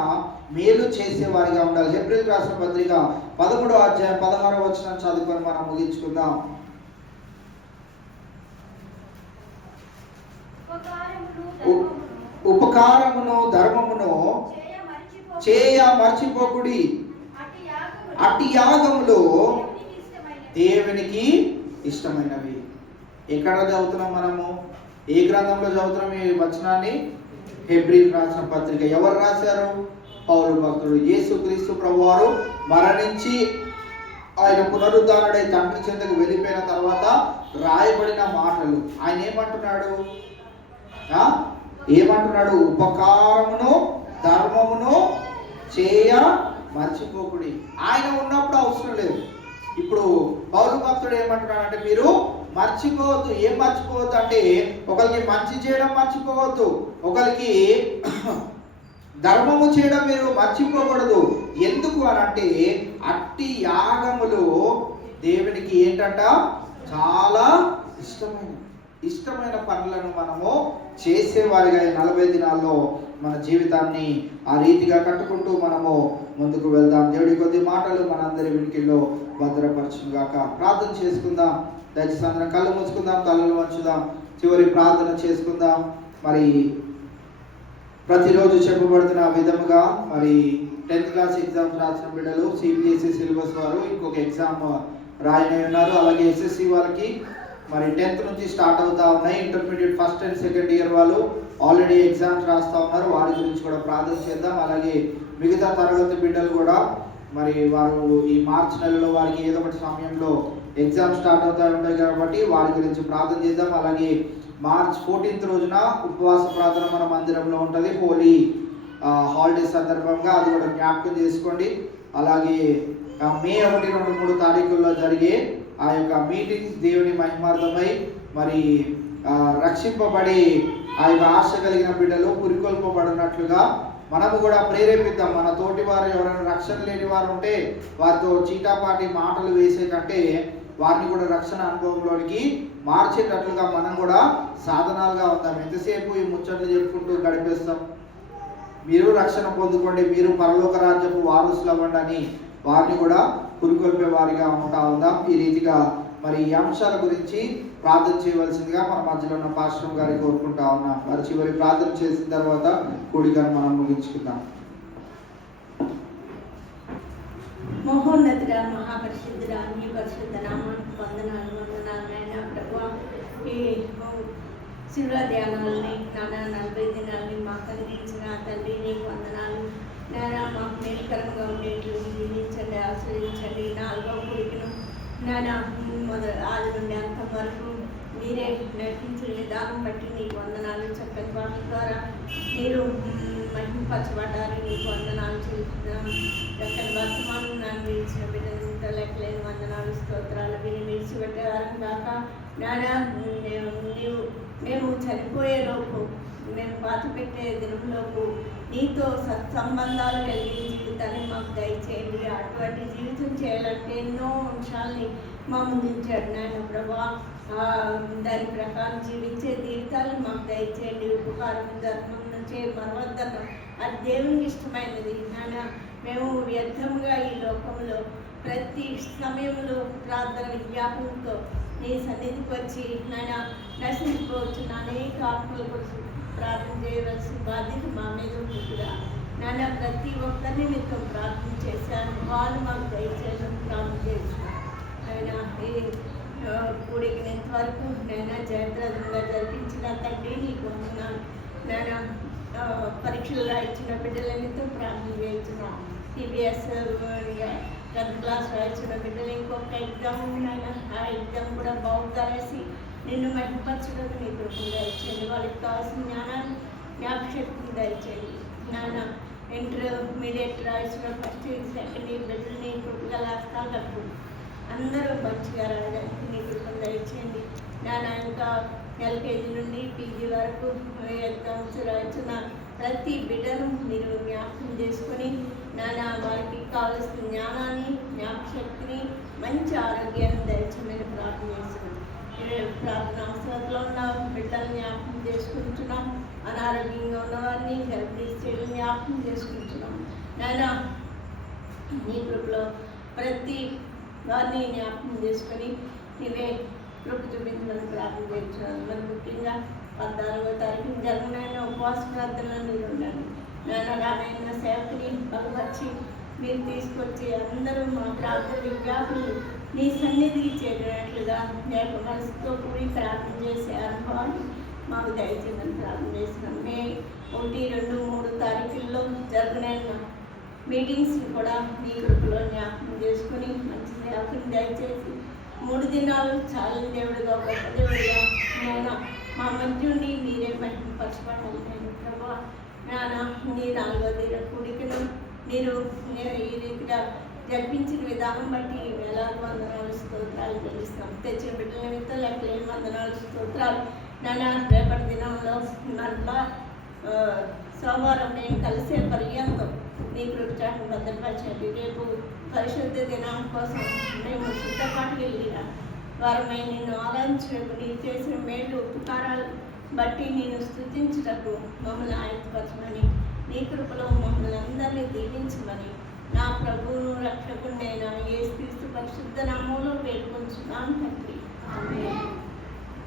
మేలు చేసేవారిగా ఉండాలి. హెబ్రీయులకు రాసిన పత్రిక 13వ అధ్యాయం 16వ వచనం చదువుకొని మనం ముగించుకుందాం. ఉపకారమును ధర్మమును చేయ మర్చిపోకుడి. అట్టి యాగములు దేవునికి ఇష్టమైనవి. ఎక్కడ చదువుతున్నాం మనము? ఏ గ్రంథంలో చదువుతున్నాం ఈ వచనాన్ని? హెబ్రీయులకు రాసిన పత్రిక. ఎవరు రాశారు? పౌలు భక్తుడు. యేసుక్రీస్తు ప్రభువారు మరణించి ఆయన పునరుద్ధారుడై తండ్రి చెంతకు వెళ్ళిపోయిన తర్వాత రాయబడిన మాటలు. ఆయన ఏమంటున్నాడు? ఉపకారమును ధర్మమును చేయ మర్చిపోకుడి. ఆయన ఉన్నప్పుడు అవసరం లేదు. ఇప్పుడు పౌలు భక్తుడు ఏమంటున్నాడంటే మీరు మర్చిపోవద్దు. ఏం మర్చిపోవద్దు అంటే ఒకరికి మంచి చేయడం మర్చిపోవద్దు, ఒకరికి ధర్మము చేయడం మీరు మర్చిపోకూడదు. ఎందుకు అని అంటే అట్టి యాగములు దేవునికి ఏంటంట? చాలా ఇష్టమైన పనులను మనము చేసేవారిగా 40 దినాల్లో మన జీవితాన్ని ఆ రీతిగా కట్టుకుంటూ మనము ముందుకు వెళ్దాం. దేవుడి కొద్ది మాటలు మనందరి వినికిల్లో భద్రపరచును గాక. ప్రార్థన చేసుకుందాం. దయచేసి అందరం కళ్ళు మూసుకుందాం, తలలు వంచుదాం, చివరి ప్రార్థన చేసుకుందాం. మరి ప్రతిరోజు చెప్పబడుతున్న విధముగా మరి 10th క్లాస్ ఎగ్జామ్స్ రాసిన బిడ్డలు సిబిఎస్ఈ సిలబస్ వారు ఇంకొక ఎగ్జామ్ రాయనే ఉన్నారు. అలాగే ఎస్ఎస్సి వాళ్ళకి మరి 10th నుంచి స్టార్ట్ అవుతా ఉన్నాయి. Intermediate first and second year వాళ్ళు ఆల్రెడీ ఎగ్జామ్స్ రాస్తూ ఉన్నారు. వారి గురించి కూడా ప్రార్థన చేద్దాం. అలాగే మిగతా తరగతి బిడ్డలు కూడా మరి వారు ఈ మార్చి నెలలో వారికి ఏదో ఒకటి సమయంలో ఎగ్జామ్ స్టార్ట్ అవుతూ ఉంటాయి కాబట్టి వారి గురించి ప్రార్థన చేద్దాం. అలాగే మార్చ్ 14th రోజున ఉపవాస ప్రార్థన మన మందిరంలో ఉంటుంది. హోలీ హాలిడే సందర్భంగా అది కూడా జ్ఞాపకం చేసుకోండి. అలాగే మే 1, 2, 3 తారీఖుల్లో జరిగే ఆ యొక్క మీటింగ్స్ దేవుని మహిమార్థమై మరి రక్షింపబడి ఆ యొక్క ఆశ కలిగిన బిడ్డలు పురికొల్పబడినట్లుగా మనము కూడా ప్రేరేపిద్దాం. మన తోటి వారు ఎవరైనా రక్షణ లేని వారు ఉంటే వారితో చీటాపాటి మాటలు వేసే కంటే వారిని కూడా రక్షణ అనుభవంలోనికి మార్చేటట్లుగా మనం కూడా సాధనాలుగా ఉందాం. ఎంతసేపు ఈ ముచ్చట్లు చెప్పుకుంటూ గడిపేస్తాం? మీరు రక్షణ పొందుకోండి, మీరు పరలోక రాజ్యపు వారసులు అవ్వండి అని వారిని కూడా పురికొల్పే వారిగా ఉంటా ఉందాం. ఈ రీతిగా మరి ఈ అంశాల గురించి ప్రార్థన చేయవలసిందిగా మన మధ్యలో ఉన్న పాస్టర్ గారిని కోరుకుంటా ఉన్నాం. మరి చివరి ప్రార్థన చేసిన తర్వాత కూడికను మనం ముగించుకుందాం. మహోన్నతుడా, మహాపరిశుద్ధుడా, నీ పరిశుద్ధ నామానికి వందనాలు నాయన ప్రభువా. ఈ శివ ధ్యానాలని నానా 40 దినాలని మాకు అందించిన తండ్రి నీకు వందనాలు నాయన. మాకు మేలుకరంగా ఉండేట్లు దీవించండి, ఆశ్రయించండి. 4వ కూడికను నాయన ఆది నుండి అంతం వరకు మీరే నడిపించిన విధానం బట్టి నీకు వందనాలు. చక్కని వాటి ద్వారా మీరు మహిమపరచబడ్డారు, నీకు వందనాలు చెల్లిస్తున్నాను. చక్కని వర్తమానం నన్ను విడిచిన బిడ్డలంతా లెక్కలేని వందనాలు, స్తోత్రాలు. విని విడిచిపెట్టేవారం కాక నానా మేము చనిపోయేలోపు, మేము పాత పెట్టే దినంలోపు నీతో సత్సంబంధాలు కలిగిన జీవితాన్ని మాకు దయచేయండి. అటువంటి జీవితం చేయాలంటే ఎన్నో అంశాలని మా ముందుంచాడు నాయన ప్రభా. దాని ప్రకారం జీవించే జీవితాలను మాకు దయచేయండి. ఉపకారం ధర్మం నుంచే మరవద్దనం అది దేవునికి ఇష్టమైనది నాయన. మేము వ్యర్థంగా ఈ లోకంలో ప్రతి సమయంలో ప్రార్థన విజ్ఞాపనతో నీ సన్నిధికి వచ్చి నాయన నశించుకోవచ్చు అనేక ఆత్మల కోసం ప్రార్థన చేయవలసిన బాధ్యత మా మీద ఉంటుందా నాన్న. ప్రతి ఒక్కరి నిమిత్తం ప్రార్థన చేశాను, వాళ్ళు మాకు దయచేయడం ప్రార్థన చేస్తున్నాను ఆయన. ఈ కూడికి ఇంతవరకు నేను జయప్రదంగా జరిపించిన తండ్రి నీకు వందనాలు నాన్న. పరీక్షలు రాయించిన బిడ్డలన్నితో ప్రార్థన చేస్తున్నాను. సిబిఎస్ 10th క్లాస్ రాయించిన బిడ్డలు ఇంకొక ఎగ్జామ్ ఉంది నాయన. ఆ ఎగ్జామ్ కూడా బాగుగా రాసి నిన్ను మహిమపరచడం నీ కృపను దయచేయండి. వాళ్ళకి కావాల్సిన జ్ఞానాన్ని జ్ఞాపశక్తిని దయచేయండి నాన్న. ఇంటర్మీడియట్ రాసిన ఫస్ట్ సెకండ్ ఇయర్ బిడ్డలు నీ కృపగా రాష్ట్రాలు కట్టుకుంది అందరూ మంచిగా రాయడానికి నీ కృపను దయచేయండి నాన్న. ఇంకా LKG నుండి PG వరకు ఎగ్జామ్స్ రాయించిన ప్రతి బిడ్డను మీరు జ్ఞాపకం చేసుకొని నాన్న వారికి కావలసిన జ్ఞానాన్ని జ్ఞాపశక్తిని మంచి ఆరోగ్యాన్ని దయచేయమని ప్రార్థన చేస్తున్నాం. ప్రార్థన అవసరంలో ఉన్న బిడ్డలను జ్ఞాపకం చేసుకుంటున్నాం. అనారోగ్యంగా ఉన్నవారిని గర్భిణీ స్త్రీలను జ్ఞాపకం చేసుకుంటున్నాం నాన్న. నీ కృపలో ప్రతి వారిని జ్ఞాపకం చేసుకొని నీవే కృప చూపించమని ప్రార్థన చేస్తున్నాను. మరి ముఖ్యంగా 14వ తారీఖు జరగనైన ఉపవాస ప్రార్థనలు మీరు ఉండండి. నాన్న రానైన సేవకుని బలపరిచి మీరు తీసుకొచ్చి అందరూ మా ప్రార్థన విజ్ఞాపనలు నీ సన్నిధికి చేరినట్లుగా నేను మనసుతో కూడి ప్రార్థన చేసే అనుభవాన్ని మాకు దయచేయమని ప్రార్థన చేస్తున్నాం. మే 1, 2, 3 తారీఖుల్లో జరగనైన మీటింగ్స్ని కూడా మీ కృపలో జ్ఞాపకం చేసుకుని మంచి సేవకుని దయచేసి 3 దినాలు చాలని దేవుడిగా గొప్ప దేవుడిగా నాన్న మా మధ్యుండి మీరే మహిమపరచబడాలి. నేను ప్రభా నాన్న నీ 4వ దిన కూడికను మీరు ఈ రీతిగా జరిపించిన విధానం బట్టి వేలాది వందనాలు స్తోత్రాలు తెలుస్తాం. తెచ్చిన బిడ్డల నిమిత్తం లెక్కలేని వందనాలు స్తోత్రాలు. నాన్న రేపటి దినంలో మరలా సోమవారం నేను కలిసే పర్యంతం నీ కృపచాటును భద్రపరచండి. రేపు పరిశుద్ధ దినం కోసం మేము సిద్ధపాటు వెళ్ళిన వారమై నిన్ను ఆరాధించడానికి నీ చేసిన మేలు ఉపకారాలు బట్టి నేను స్తుతించుటకు మమ్మల్ని ఆయత్తపరచమని నీ కృపలో మమ్మల్ని అందరినీ దీవించమని నా ప్రభువును రక్షకుడైన యేసుక్రీస్తు పరిశుద్ధ నామములో వేడుకొంచున్నాను తండ్రి. ఆమేన్.